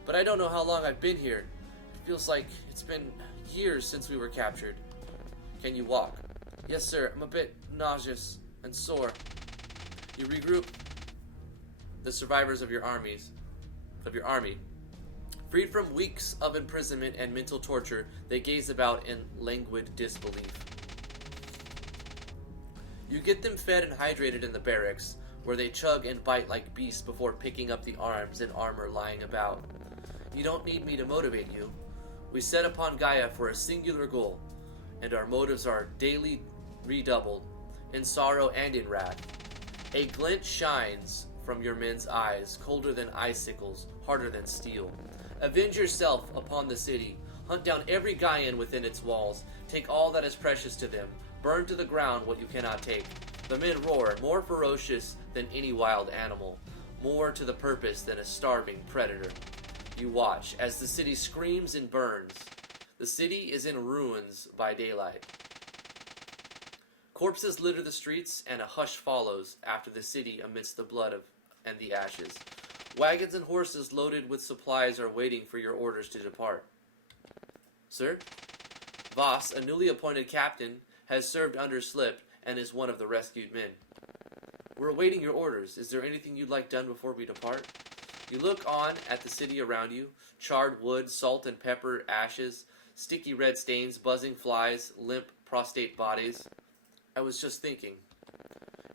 But I don't know how long I've been here. It feels like it's been years since we were captured. Can you walk? Yes, sir, I'm a bit nauseous and sore. You regroup. The survivors of your army. Freed from weeks of imprisonment and mental torture, they gaze about in languid disbelief. You get them fed and hydrated in the barracks, where they chug and bite like beasts before picking up the arms and armor lying about. You don't need me to motivate you. We set upon Gaia for a singular goal, and our motives are daily redoubled, in sorrow and in wrath. A glint shines from your men's eyes, colder than icicles, harder than steel. Avenge yourself upon the city. Hunt down every Gaian within its walls. Take all that is precious to them. Burn to the ground what you cannot take. The men roar, more ferocious than any wild animal, more to the purpose than a starving predator. You watch as the city screams and burns. The city is in ruins by daylight. Corpses litter the streets, and a hush follows after the city amidst the blood and the ashes. Wagons and horses loaded with supplies are waiting for your orders to depart. Sir? Voss, a newly appointed captain, has served under Slip and is one of the rescued men. We're awaiting your orders. Is there anything you'd like done before we depart? You look on at the city around you. Charred wood, salt and pepper, ashes, sticky red stains, buzzing flies, limp prostate bodies. I was just thinking.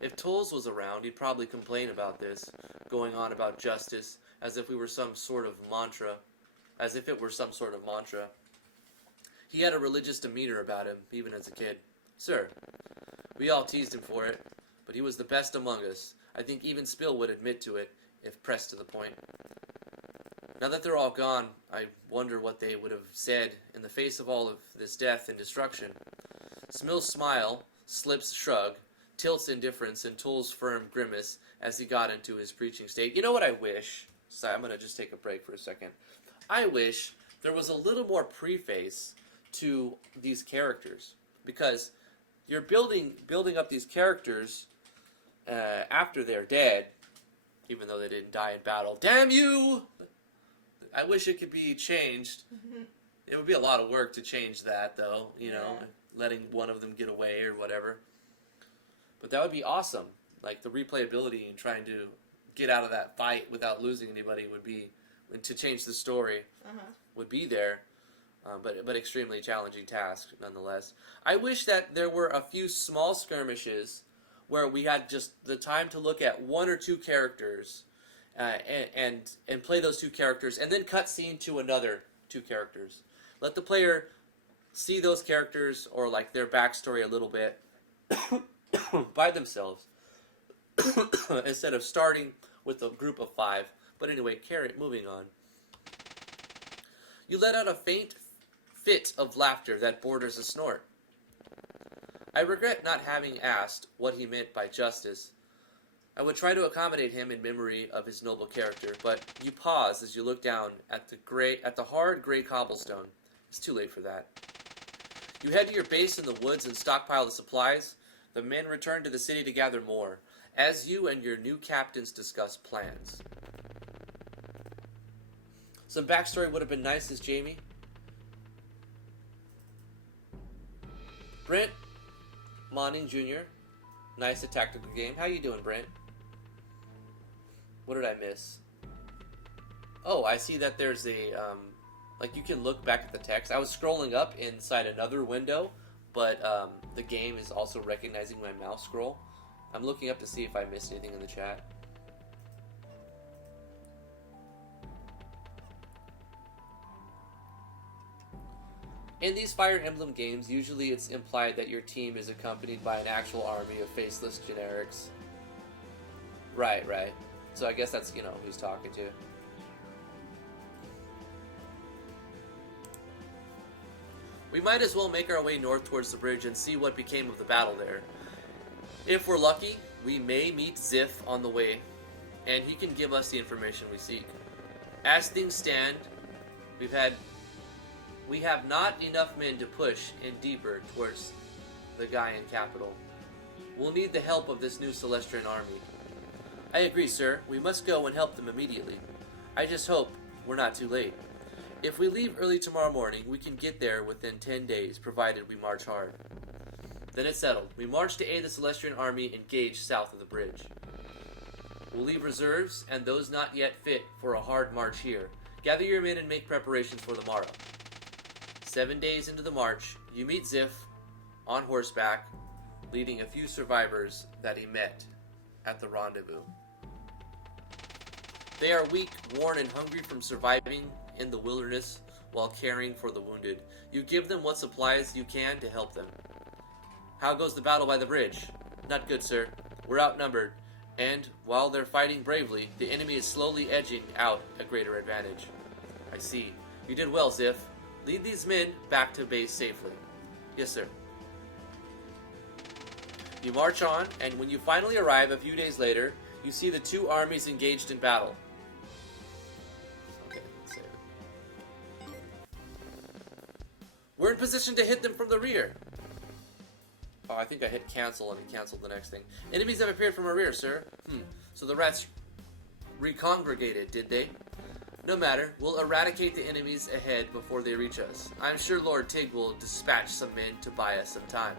If Tolls was around, he'd probably complain about this, going on about justice, as if it were some sort of mantra. He had a religious demeanor about him, even as a kid. Sir, we all teased him for it, but he was the best among us. I think even Spill would admit to it, if pressed to the point. Now that they're all gone, I wonder what they would have said in the face of all of this death and destruction. Smill's smile, Slip's shrug, Tilt's indifference, and Toll's firm grimace as he got into his preaching state. You know what I wish? So I'm going to just take a break for a second. I wish there was a little more preface to these characters, because you're building up these characters after they're dead, even though they didn't die in battle. Damn you! I wish it could be changed. It would be a lot of work to change that, though. You know, letting one of them get away or whatever. But that would be awesome. Like, the replayability and trying to get out of that fight without losing anybody would be, to change the story, would be there. But extremely challenging task, nonetheless. I wish that there were a few small skirmishes where we had just the time to look at one or two characters and play those two characters, and then cut scene to another two characters. Let the player see those characters or like their backstory a little bit by themselves instead of starting with a group of 5. But anyway, moving on. You let out a faint fit of laughter that borders a snort. I regret not having asked what he meant by justice. I would try to accommodate him in memory of his noble character, but you pause as you look down at the hard gray cobblestone. It's too late for that. You head to your base in the woods and stockpile the supplies. The men return to the city to gather more, as you and your new captains discuss plans. Some backstory would have been nice as Jamie. Brent Monning Jr. Nice a tactical game. How you doing, Brent? What did I miss? Oh, I see that there's a, like you can look back at the text. I was scrolling up inside another window, but the game is also recognizing my mouse scroll. I'm looking up to see if I missed anything in the chat. In these Fire Emblem games, usually it's implied that your team is accompanied by an actual army of faceless generics. Right. So I guess that's, who he's talking to. We might as well make our way north towards the bridge and see what became of the battle there. If we're lucky, we may meet Ziff on the way, and he can give us the information we seek. As things stand, we have not enough men to push in deeper towards the Gaian capital. We'll need the help of this new Celestian army. I agree, sir. We must go and help them immediately. I just hope we're not too late. If we leave early tomorrow morning, we can get there within 10 days, provided we march hard. Then it's settled. We march to aid the Celestian army engaged south of the bridge. We'll leave reserves and those not yet fit for a hard march here. Gather your men and make preparations for the morrow. 7 days into the march, you meet Ziff on horseback, leading a few survivors that he met at the rendezvous. They are weak, worn, and hungry from surviving in the wilderness while caring for the wounded. You give them what supplies you can to help them. How goes the battle by the bridge? Not good, sir. We're outnumbered, and while they're fighting bravely, the enemy is slowly edging out a greater advantage. I see. You did well, Ziff. Lead these men back to base safely. Yes, sir. You march on, and when you finally arrive a few days later, you see the two armies engaged in battle. Okay, let's save it. We're in position to hit them from the rear. Oh, I think I hit cancel and it canceled the next thing. Enemies have appeared from our rear, sir. So the rats recongregated, did they? No matter, we'll eradicate the enemies ahead before they reach us. I'm sure Lord Tig will dispatch some men to buy us some time.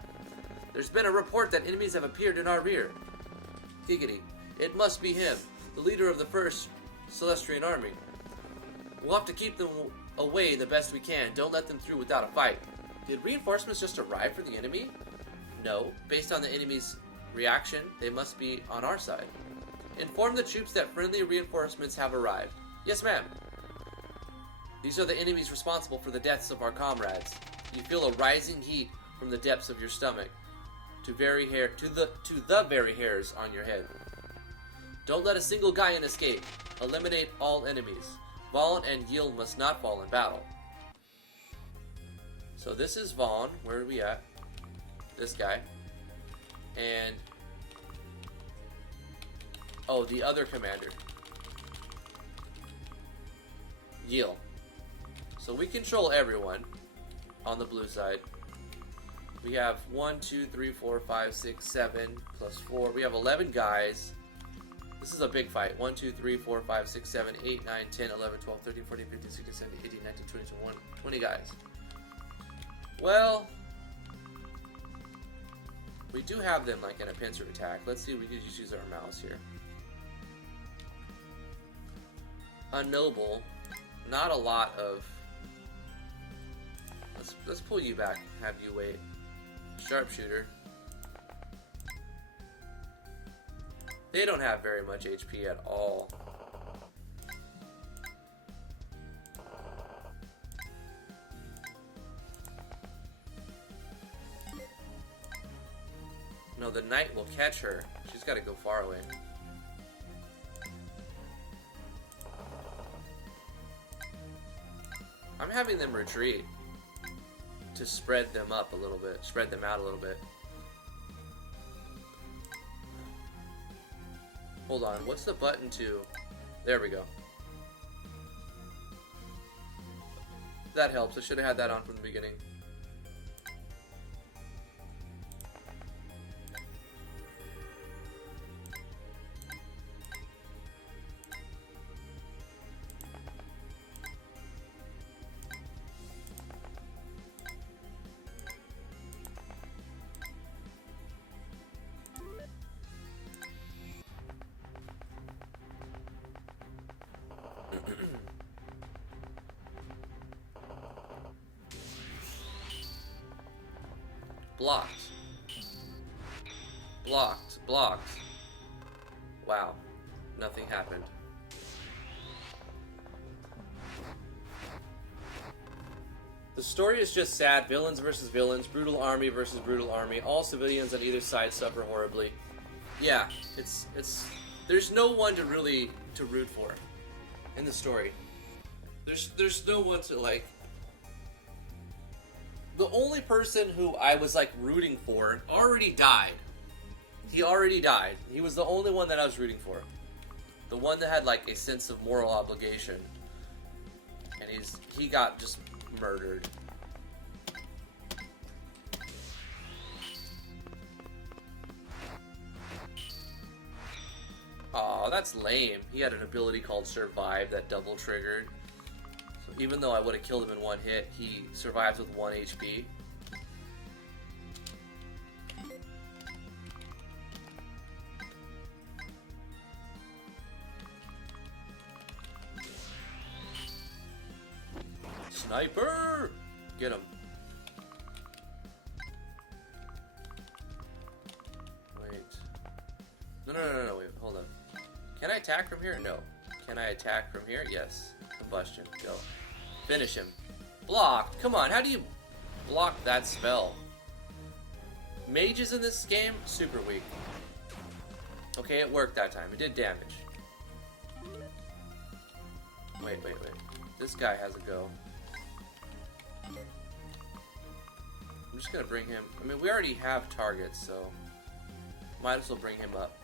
There's been a report that enemies have appeared in our rear. Giggity. It must be him, the leader of the first Celestian army. We'll have to keep them away the best we can. Don't let them through without a fight. Did reinforcements just arrive for the enemy? No. Based on the enemy's reaction, they must be on our side. Inform the troops that friendly reinforcements have arrived. Yes, ma'am. These are the enemies responsible for the deaths of our comrades. You feel a rising heat from the depths of your stomach to the very hairs on your head. Don't let a single Gaian escape. Eliminate all enemies. Vaughn and Yield must not fall in battle. So this is Vaughn. Where are we at? This guy. And the other commander. Yield. So we control everyone on the blue side. We have 1, 2, 3, 4, 5, 6, 7 plus 4. We have 11 guys. This is a big fight. 1, 2, 3, 4, 5, 6, 7, 8, 9, 10, 11, 12, 13, 14, 15, 16, 17, 18, 19, 20, 21. 20 guys. Well, We do have them like in a pincer attack. Let's see if we could just use our mouse here. Unnoble, not a lot of. Let's pull you back. Have you wait. Sharpshooter. They don't have very much HP at all. No, the knight will catch her. She's got to go far away. I'm having them retreat to spread them up a little bit, spread them out a little bit. Hold on, what's the button to... There we go. That helps. I should have had that on from the beginning. Blocked. Blocked. Blocked. Wow. Nothing happened. The story is just sad. Villains versus villains. Brutal army versus brutal army. All civilians on either side suffer horribly. Yeah, it's there's no one to really to root for in the story. There's no one to like. The only person who I was like rooting for already died. He already died. He was the only one that I was rooting for. The one that had like a sense of moral obligation. And he got just murdered. Aw, that's lame. He had an ability called Survive that double triggered. So even though I would have killed him in one hit, he survives with 1 HP. Sniper! Get him. Wait. No, wait, hold on. Can I attack from here? No. Can I attack from here? Yes. Combustion. Go. Finish him. Blocked. Come on, how do you block that spell? Mages in this game, super weak. Okay, it worked that time. It did damage. Wait. This guy has a go. I'm just gonna bring him. I mean, we already have targets, so might as well bring him up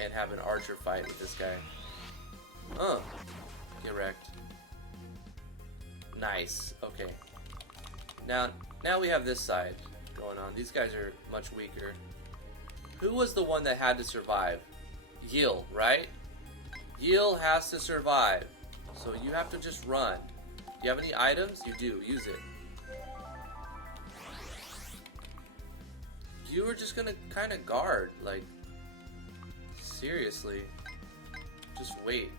and have an archer fight with this guy. Get wrecked. Nice. Okay. Now we have this side going on. These guys are much weaker. Who was the one that had to survive? Yil, right? Yil has to survive. So you have to just run. Do you have any items? You do. Use it. You were just gonna kind of guard, like, seriously. Just wait.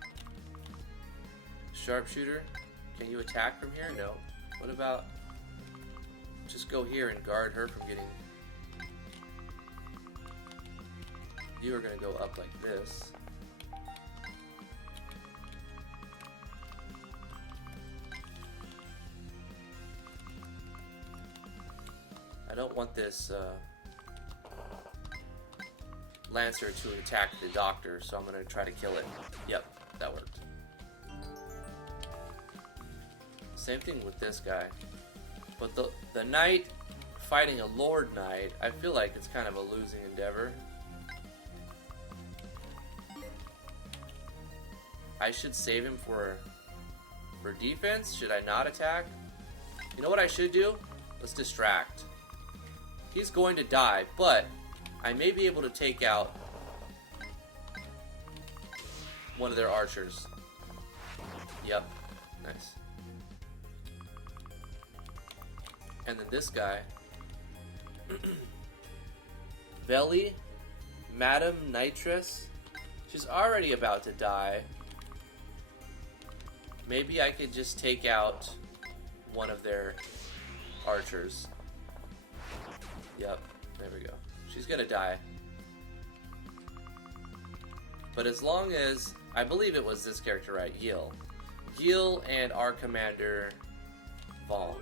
Sharpshooter, can you attack from here? No. What about just go here and guard her from getting... You are gonna go up like this. I don't want this, Lancer to attack the doctor, so I'm going to try to kill it. Yep, that worked. Same thing with this guy. But the knight fighting a lord knight, I feel like it's kind of a losing endeavor. I should save him for defense. Should I not attack? You know what I should do? Let's distract. He's going to die, but I may be able to take out one of their archers. Yep. Nice. And then this guy. Veli, Madame Nitress. She's already about to die. Maybe I could just take out one of their archers. Yep, there we go. She's gonna die. But as long as, I believe it was this character, right? Yil. Yil and our commander, Vol,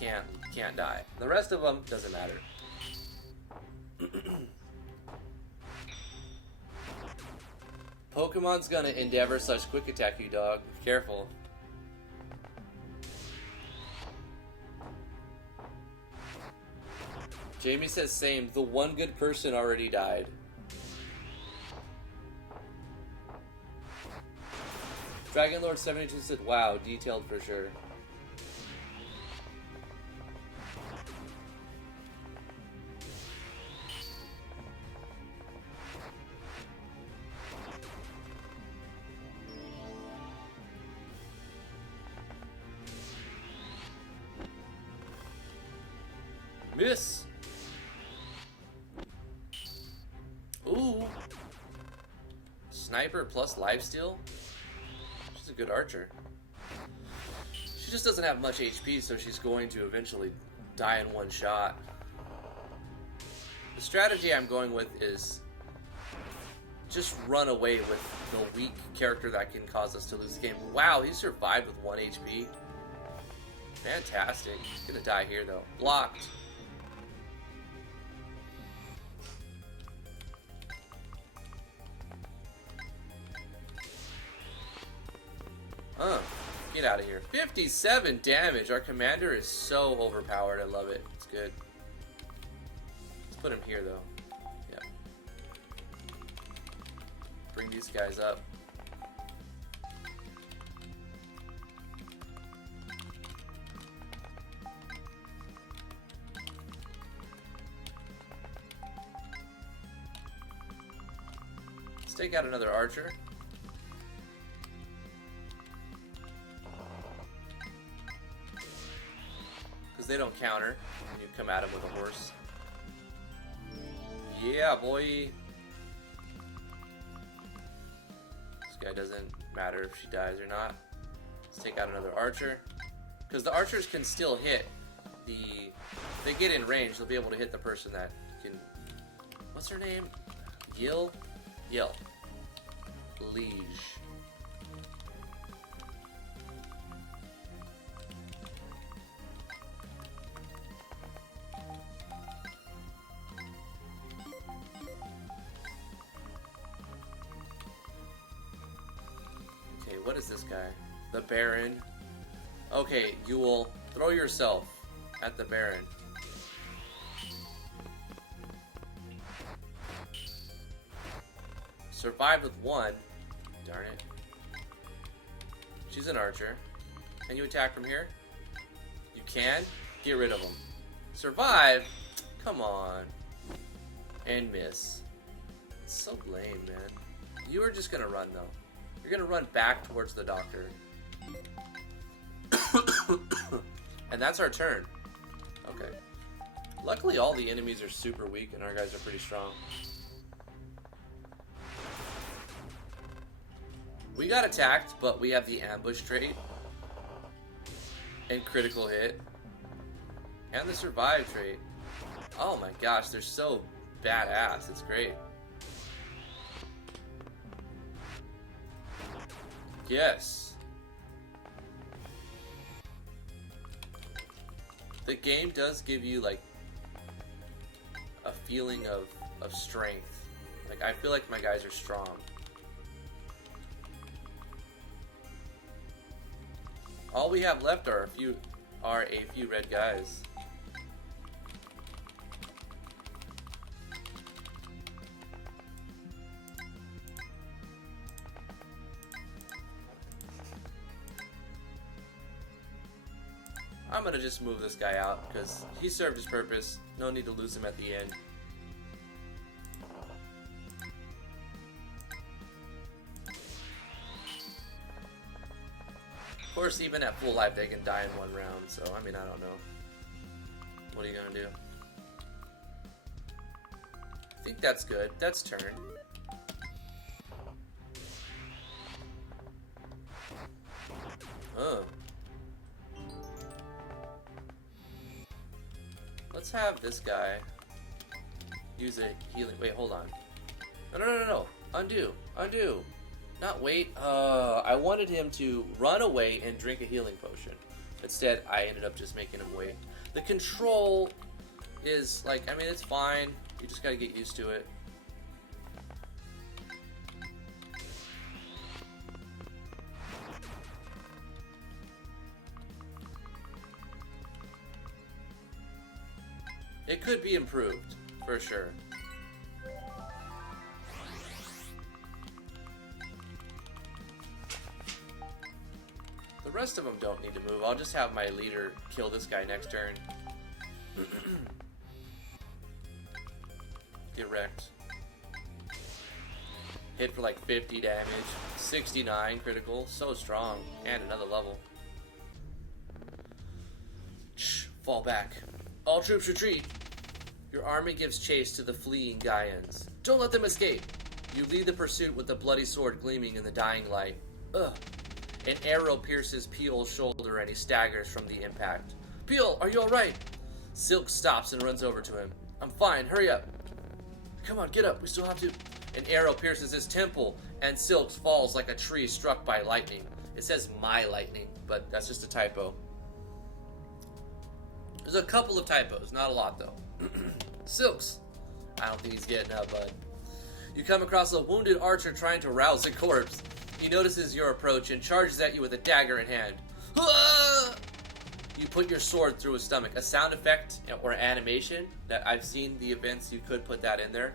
can't die. The rest of them, doesn't matter. Pokemon's gonna endeavor such quick attack you, dog. Careful. Jamie says same. The one good person already died. Dragon Lord 72 said, wow, detailed for sure. Miss! Ooh! Sniper plus lifesteal? She's a good archer. She just doesn't have much HP, so she's going to eventually die in one shot. The strategy I'm going with is just run away with the weak character that can cause us to lose the game. Wow, he survived with 1 HP. Fantastic. He's gonna die here though. Blocked. Get out of here. 57 damage. Our commander is so overpowered. I love it. It's good. Let's put him here, though. Yep. Bring these guys up. Let's take out another archer. They don't counter when you come at him with a horse. Yeah, boy. This guy doesn't matter if she dies or not. Let's take out another archer. Because the archers can still hit the... If they get in range, they'll be able to hit the person that can... What's her name? Yil? Yil. Liege. What is this guy? The Baron. Okay, you will throw yourself at the Baron. Survived with 1. Darn it. She's an archer. Can you attack from here? You can? Get rid of him. Survive? Come on. And miss. It's so lame, man. You are just gonna run, though. You're gonna run back towards the doctor. And that's our turn. Okay. Luckily all the enemies are super weak and our guys are pretty strong. We got attacked, but we have the ambush trait. And critical hit. And the survive trait. Oh my gosh, they're so badass. It's great. Yes. The game does give you like a feeling of strength. Like I feel like my guys are strong. All we have left are a few red guys. I'm gonna just move this guy out because he served his purpose. No need to lose him at the end. Of course, even at full life, they can die in 1 round. So, I mean, I don't know. What are you gonna do? think that's good. That's turn. Let's have this guy use a healing. Wait, hold on. No. Undo. Not wait. I wanted him to run away and drink a healing potion. Instead, I ended up just making him wait. The control is like, I mean, it's fine. You just gotta get used to it. It could be improved, for sure. The rest of them don't need to move. I'll just have my leader kill this guy next turn. Get wrecked. Hit for like 50 damage. 69 critical. So strong. And another level. Shh. Fall back. All troops retreat. Your army gives chase to the fleeing Gaians. Don't let them escape. You lead the pursuit with the bloody sword gleaming in the dying light. Ugh. An arrow pierces Peel's shoulder and he staggers from the impact. Peel, are you alright? Silk stops and runs over to him. I'm fine, hurry up. Come on, get up, we still have to. An arrow pierces his temple and Silk falls like a tree struck by lightning. It says my lightning, but that's just a typo. There's a couple of typos, not a lot though. Silks. I don't think he's getting up, bud. You come across a wounded archer trying to rouse a corpse. He notices your approach and charges at you with a dagger in hand. Ah! You put your sword through his stomach. A sound effect or animation that I've seen the events, you could put that in there.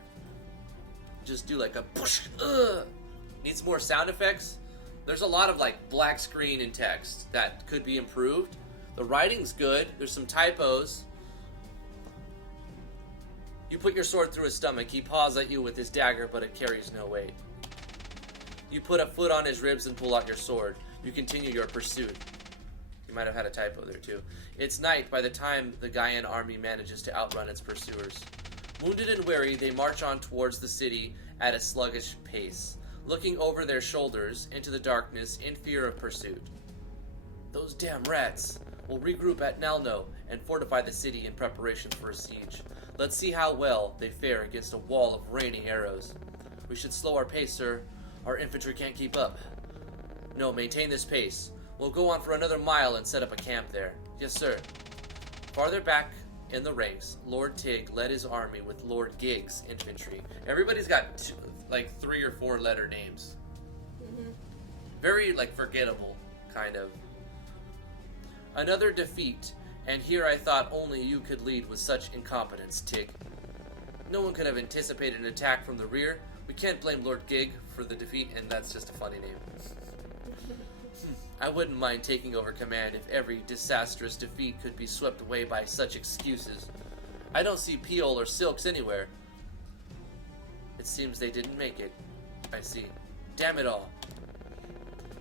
Just do like a push. Needs more sound effects. There's a lot of like black screen and text that could be improved. The writing's good. There's some typos. You put your sword through his stomach. He paws at you with his dagger, but it carries no weight. You put a foot on his ribs and pull out your sword. You continue your pursuit. You might have had a typo there too. It's night by the time the Gaian army manages to outrun its pursuers. Wounded and weary, they march on towards the city at a sluggish pace, looking over their shoulders into the darkness in fear of pursuit. Those damn rats! We'll regroup at Nalno and fortify the city in preparation for a siege. Let's see how well they fare against a wall of raining arrows. We should slow our pace, sir. Our infantry can't keep up. No, maintain this pace. We'll go on for another mile and set up a camp there. Yes, sir. Farther back in the ranks, Lord Tig led his army with Lord Gig's infantry. Everybody's got like 3 or 4 letter names. Mm-hmm. Very like forgettable, kind of. Another defeat, and here I thought only you could lead with such incompetence, Tig. No one could have anticipated an attack from the rear. We can't blame Lord Gig for the defeat, and that's just a funny name. I wouldn't mind taking over command if every disastrous defeat could be swept away by such excuses. I don't see Peel or Silks anywhere. It seems they didn't make it. I see. Damn it all.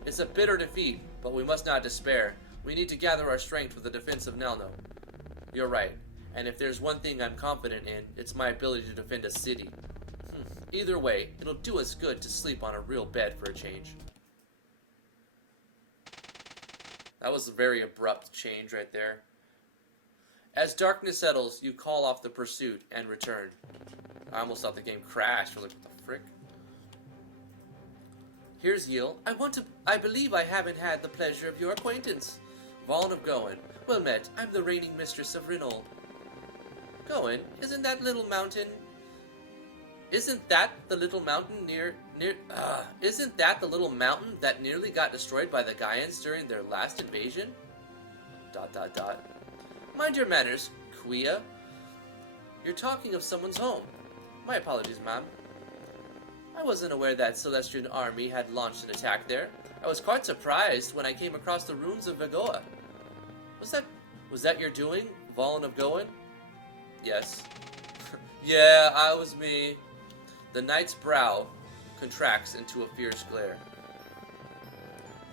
It's a bitter defeat, but we must not despair. We need to gather our strength for the defense of Nelno. You're right, and if there's one thing I'm confident in, it's my ability to defend a city. Either way, it'll do us good to sleep on a real bed for a change. That was a very abrupt change right there. As darkness settles, you call off the pursuit and return. I almost thought the game crashed. I was like, what the frick? Here's Yil. I believe I haven't had the pleasure of your acquaintance. Vaughn of Goen. Well met. I'm the reigning mistress of Rinol. Goen, isn't that the little mountain that nearly got destroyed by the Gaians during their last invasion? ... Mind your manners, Quia. You're talking of someone's home. My apologies, ma'am. I wasn't aware that Celestian army had launched an attack there. I was quite surprised when I came across the ruins of Vagoa. Was that your doing, Vaughn of Goen? Yes. Yeah, I was me. The knight's brow contracts into a fierce glare.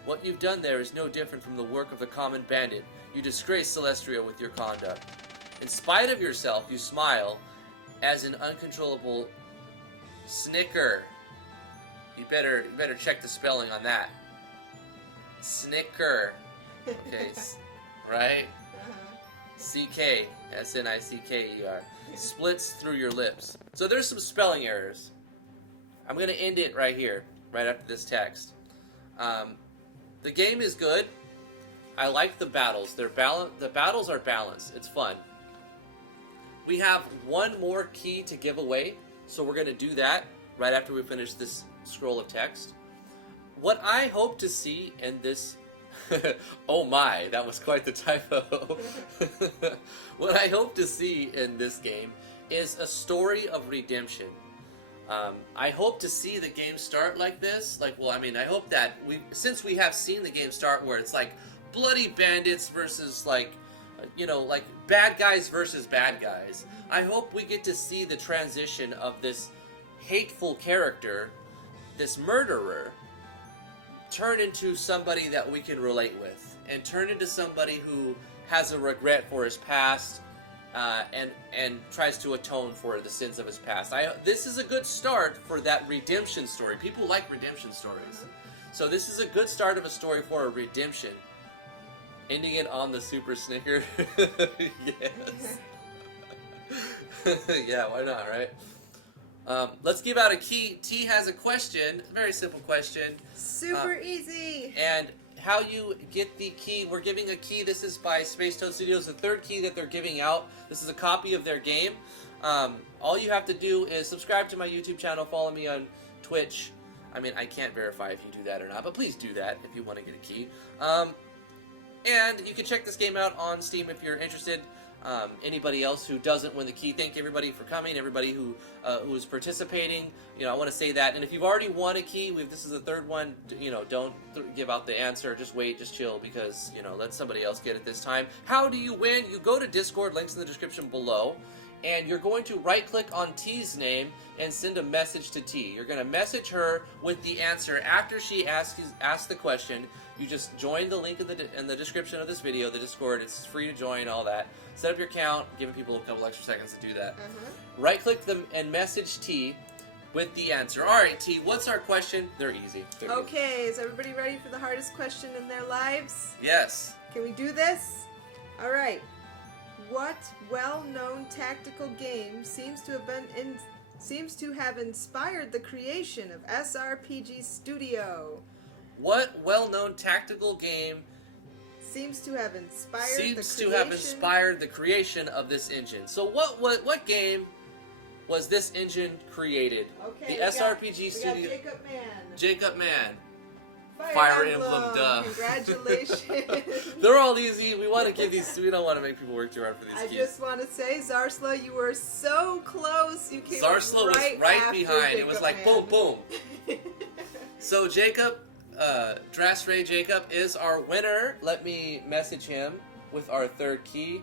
What you've done there is no different from the work of the common bandit. You disgrace Celestria with your conduct. In spite of yourself, you smile as an uncontrollable Snicker. You better check the spelling on that. Snicker. Okay, right? C-K, S-N-I-C-K-E-R. Splits through your lips. So there's some spelling errors. I'm going to end it right here, right after this text. The game is good. I like the battles. The battles are balanced. It's fun. We have one more key to give away, so we're going to do that right after we finish this scroll of text. What I hope to see in this... oh my, that was quite the typo. What I hope to see in this game is a story of redemption. I hope to see the game start like this. I hope that since we have seen the game start where it's like bloody bandits versus like bad guys versus bad guys. I hope we get to see the transition of this hateful character, this murderer, turn into somebody that we can relate with, and turn into somebody who has a regret for his past, and tries to atone for the sins of his past. This is a good start for that redemption story. People like redemption stories. So this is a good start of a story for a redemption. Ending it on the Super Snicker. Yes. Yeah, why not, right? Let's give out a key. T has a question, a very simple question. Super easy. And how you get the key, we're giving a key. This is by Space Toad Studios, the third key that they're giving out. This is a copy of their game. All you have to do is subscribe to my YouTube channel, follow me on Twitch. I mean, I can't verify if you do that or not, but please do that if you want to get a key. And you can check this game out on Steam if you're interested. Anybody else who doesn't win the key, thank everybody for coming, everybody who is participating. I want to say that. And if you've already won a key, this is the third one, don't give out the answer. Just wait, just chill, because, let somebody else get it this time. How do you win? You go to Discord, links in the description below, and you're going to right-click on T's name and send a message to T. You're going to message her with the answer after she asks the question. You just join the link in the description of this video, the Discord. It's free to join, all that. Set up your account, giving people a couple extra seconds to do that. Right-click them and message T with the answer. All right, T, what's our question? They're easy. Okay, is everybody ready for the hardest question in their lives? Yes. Can we do this? All right. What well-known tactical game seems to have inspired the creation of SRPG Studio? What well-known tactical game seems to have inspired the creation of this engine? So what game was this engine created? Okay, the SRPG Studio. Jacob Man. Jacob Man. Fire Emblem, duh. Congratulations. They're all easy. We want to give these. We don't want to make people work too hard for these I keys. just want to say, Zarsla, you were so close. You came Zarsla was right behind. Jacob It was like Man. boom, boom. So Jacob, Drasray Jacob is our winner. Let me message him with our third key.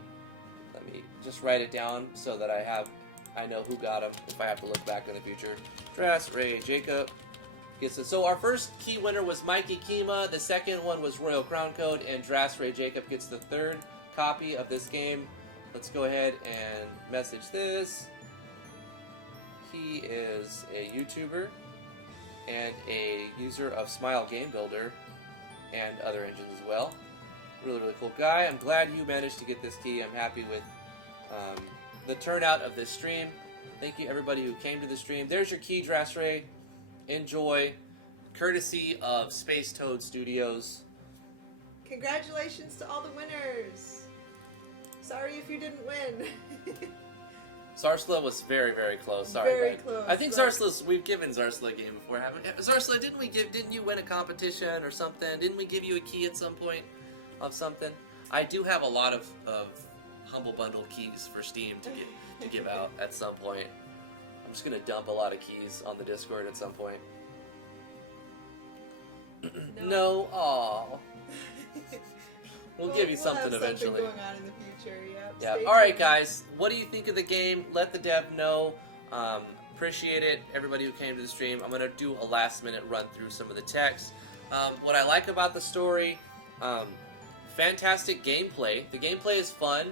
Let me just write it down so that I know who got him if I have to look back in the future. Drasray Jacob gets it. So our first key winner was Mikey Kima. The second one was Royal Crown Code, and Drasray Jacob gets the third copy of this game. Let's go ahead and message this. He is a YouTuber and a user of Smile Game Builder and other engines as well. Really, really cool guy. I'm glad you managed to get this key. I'm happy with the turnout of this stream. Thank you everybody who came to the stream. There's your key, Drasray. Enjoy. Courtesy of Space Toad Studios. Congratulations to all the winners. Sorry if you didn't win. Zarsla was very, very close. Sorry, Very bud. close. I think we've given Zarsla a game before, haven't we? Zarsla, didn't you win a competition or something? Didn't we give you a key at some point of something? I do have a lot of Humble Bundle keys for Steam to give out at some point. I'm just gonna dump a lot of keys on the Discord at some point. No, aw. We'll give you something eventually. Something going on in the future. Yeah. Stay All right, tuned. guys. What do you think of the game? Let the dev know. Appreciate it. Everybody who came to the stream. I'm gonna do a last-minute run through some of the text. What I like about the story, fantastic gameplay. The gameplay is fun.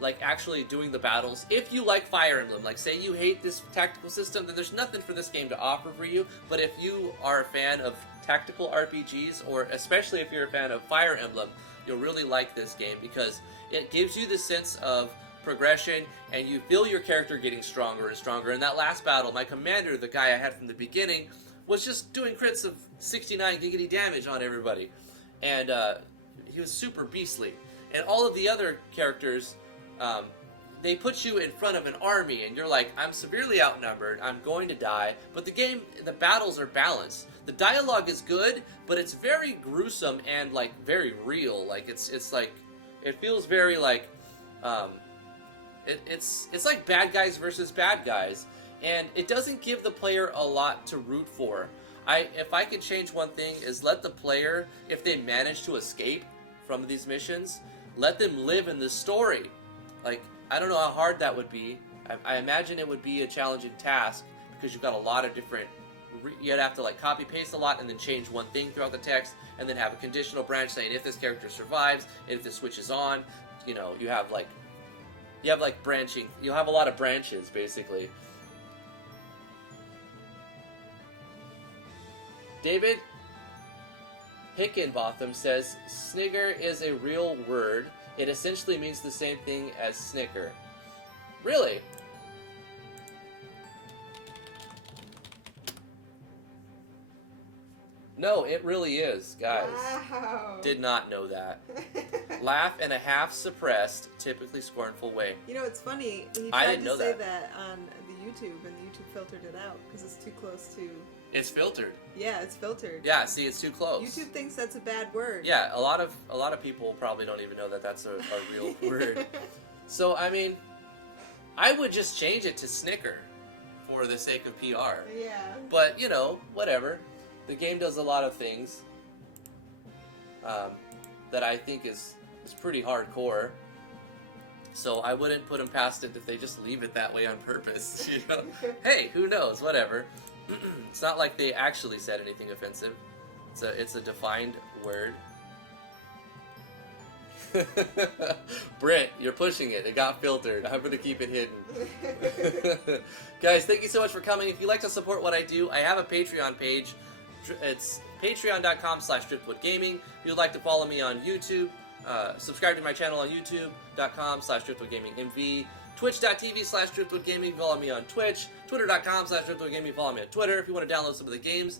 like actually doing the battles. If you like Fire Emblem, like say you hate this tactical system, then there's nothing for this game to offer for you. But if you are a fan of tactical RPGs, or especially if you're a fan of Fire Emblem, you'll really like this game because it gives you the sense of progression, and you feel your character getting stronger and stronger. In that last battle, my commander, the guy I had from the beginning, was just doing crits of 69 giggity damage on everybody. And he was super beastly. And all of the other characters, they put you in front of an army, and you're like, I'm severely outnumbered, I'm going to die. But the battles are balanced. The dialogue is good, but it's very gruesome and like very real. Like it's like, it feels very like, it's like bad guys versus bad guys, and it doesn't give the player a lot to root for. If I could change one thing, is let the player, if they manage to escape from these missions, let them live in the story. Like, I don't know how hard that would be. I imagine it would be a challenging task because you've got a lot of different. You'd have to like copy paste a lot and then change one thing throughout the text, and then have a conditional branch saying if this character survives, if this switches on, you know, you have like branching. You'll have a lot of branches basically. David Hickenbotham says, snigger is a real word. It essentially means the same thing as snicker. Really? No, it really is, guys. Wow. Did not know that. Laugh in a half-suppressed, typically scornful way. You know, it's funny. He I tried didn't to know say that. that on the YouTube, and the YouTube filtered it out because it's too close to. It's filtered. Yeah, it's filtered. Yeah, see, it's too close. YouTube thinks that's a bad word. Yeah, a lot of people probably don't even know that that's a real word. So, I mean, I would just change it to snicker for the sake of PR. Yeah. But, you know, whatever. The game does a lot of things that I think is pretty hardcore. So I wouldn't put them past it if they just leave it that way on purpose. You know, hey, who knows? Whatever. It's not like they actually said anything offensive. It's a defined word. Brent, you're pushing it. It got filtered. I'm going to keep it hidden. Guys, thank you so much for coming. If you'd like to support what I do, I have a Patreon page. It's patreon.com/driftwoodgaming. If you'd like to follow me on YouTube, subscribe to my channel on youtube.com/driftwoodgamingmv. Twitch.tv/driftwoodgaming. Follow me on Twitch. Twitter.com/driftwoodgaming. Follow me on Twitter. If you want to download some of the games,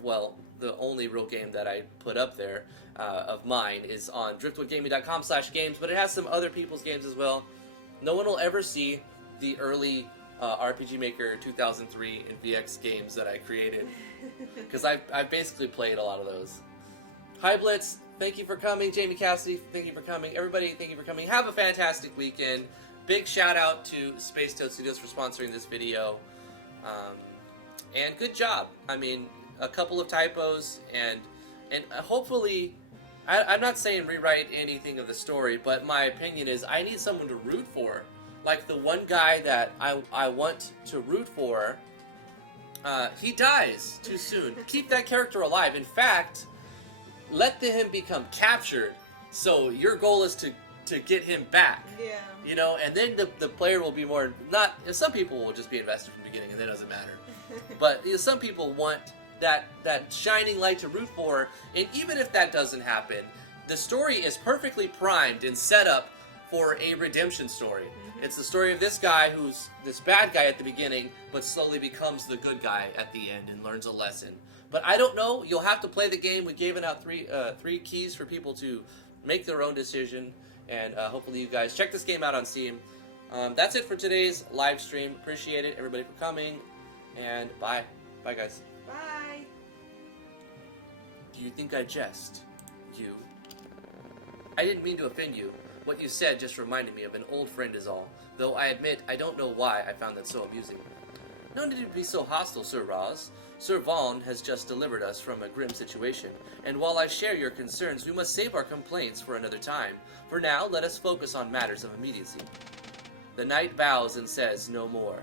well, the only real game that I put up there of mine is on driftwoodgaming.com/games, but it has some other people's games as well. No one will ever see the early RPG Maker 2003 and VX games that I created, because I've basically played a lot of those. Hi Blitz, thank you for coming. Jamie Cassidy, thank you for coming. Everybody, thank you for coming. Have a fantastic weekend. Big shout out to Space Toad Studios for sponsoring this video. And good job. I mean, a couple of typos, and hopefully, I'm not saying rewrite anything of the story, but my opinion is I need someone to root for. Like the one guy that I want to root for, he dies too soon. Keep that character alive. In fact, let him become captured. So your goal is to get him back. Yeah. You know, and then the player will be more, not, some people will just be invested from the beginning and it doesn't matter. But you know, some people want that shining light to root for, and even if that doesn't happen, the story is perfectly primed and set up for a redemption story. Mm-hmm. It's the story of this guy who's this bad guy at the beginning, but slowly becomes the good guy at the end and learns a lesson. But I don't know. You'll have to play the game. We've given out three keys for people to make their own decision, and hopefully you guys check this game out on Steam. That's it for today's live stream. Appreciate it, everybody, for coming, and bye. Bye, guys. Bye. Do you think I jest? You. I didn't mean to offend you. What you said just reminded me of an old friend is all, though I admit I don't know why I found that so amusing. No need to be so hostile, Sir Roz. Sir Vaughn has just delivered us from a grim situation, and while I share your concerns, we must save our complaints for another time. For now, let us focus on matters of immediacy. The knight bows and says no more.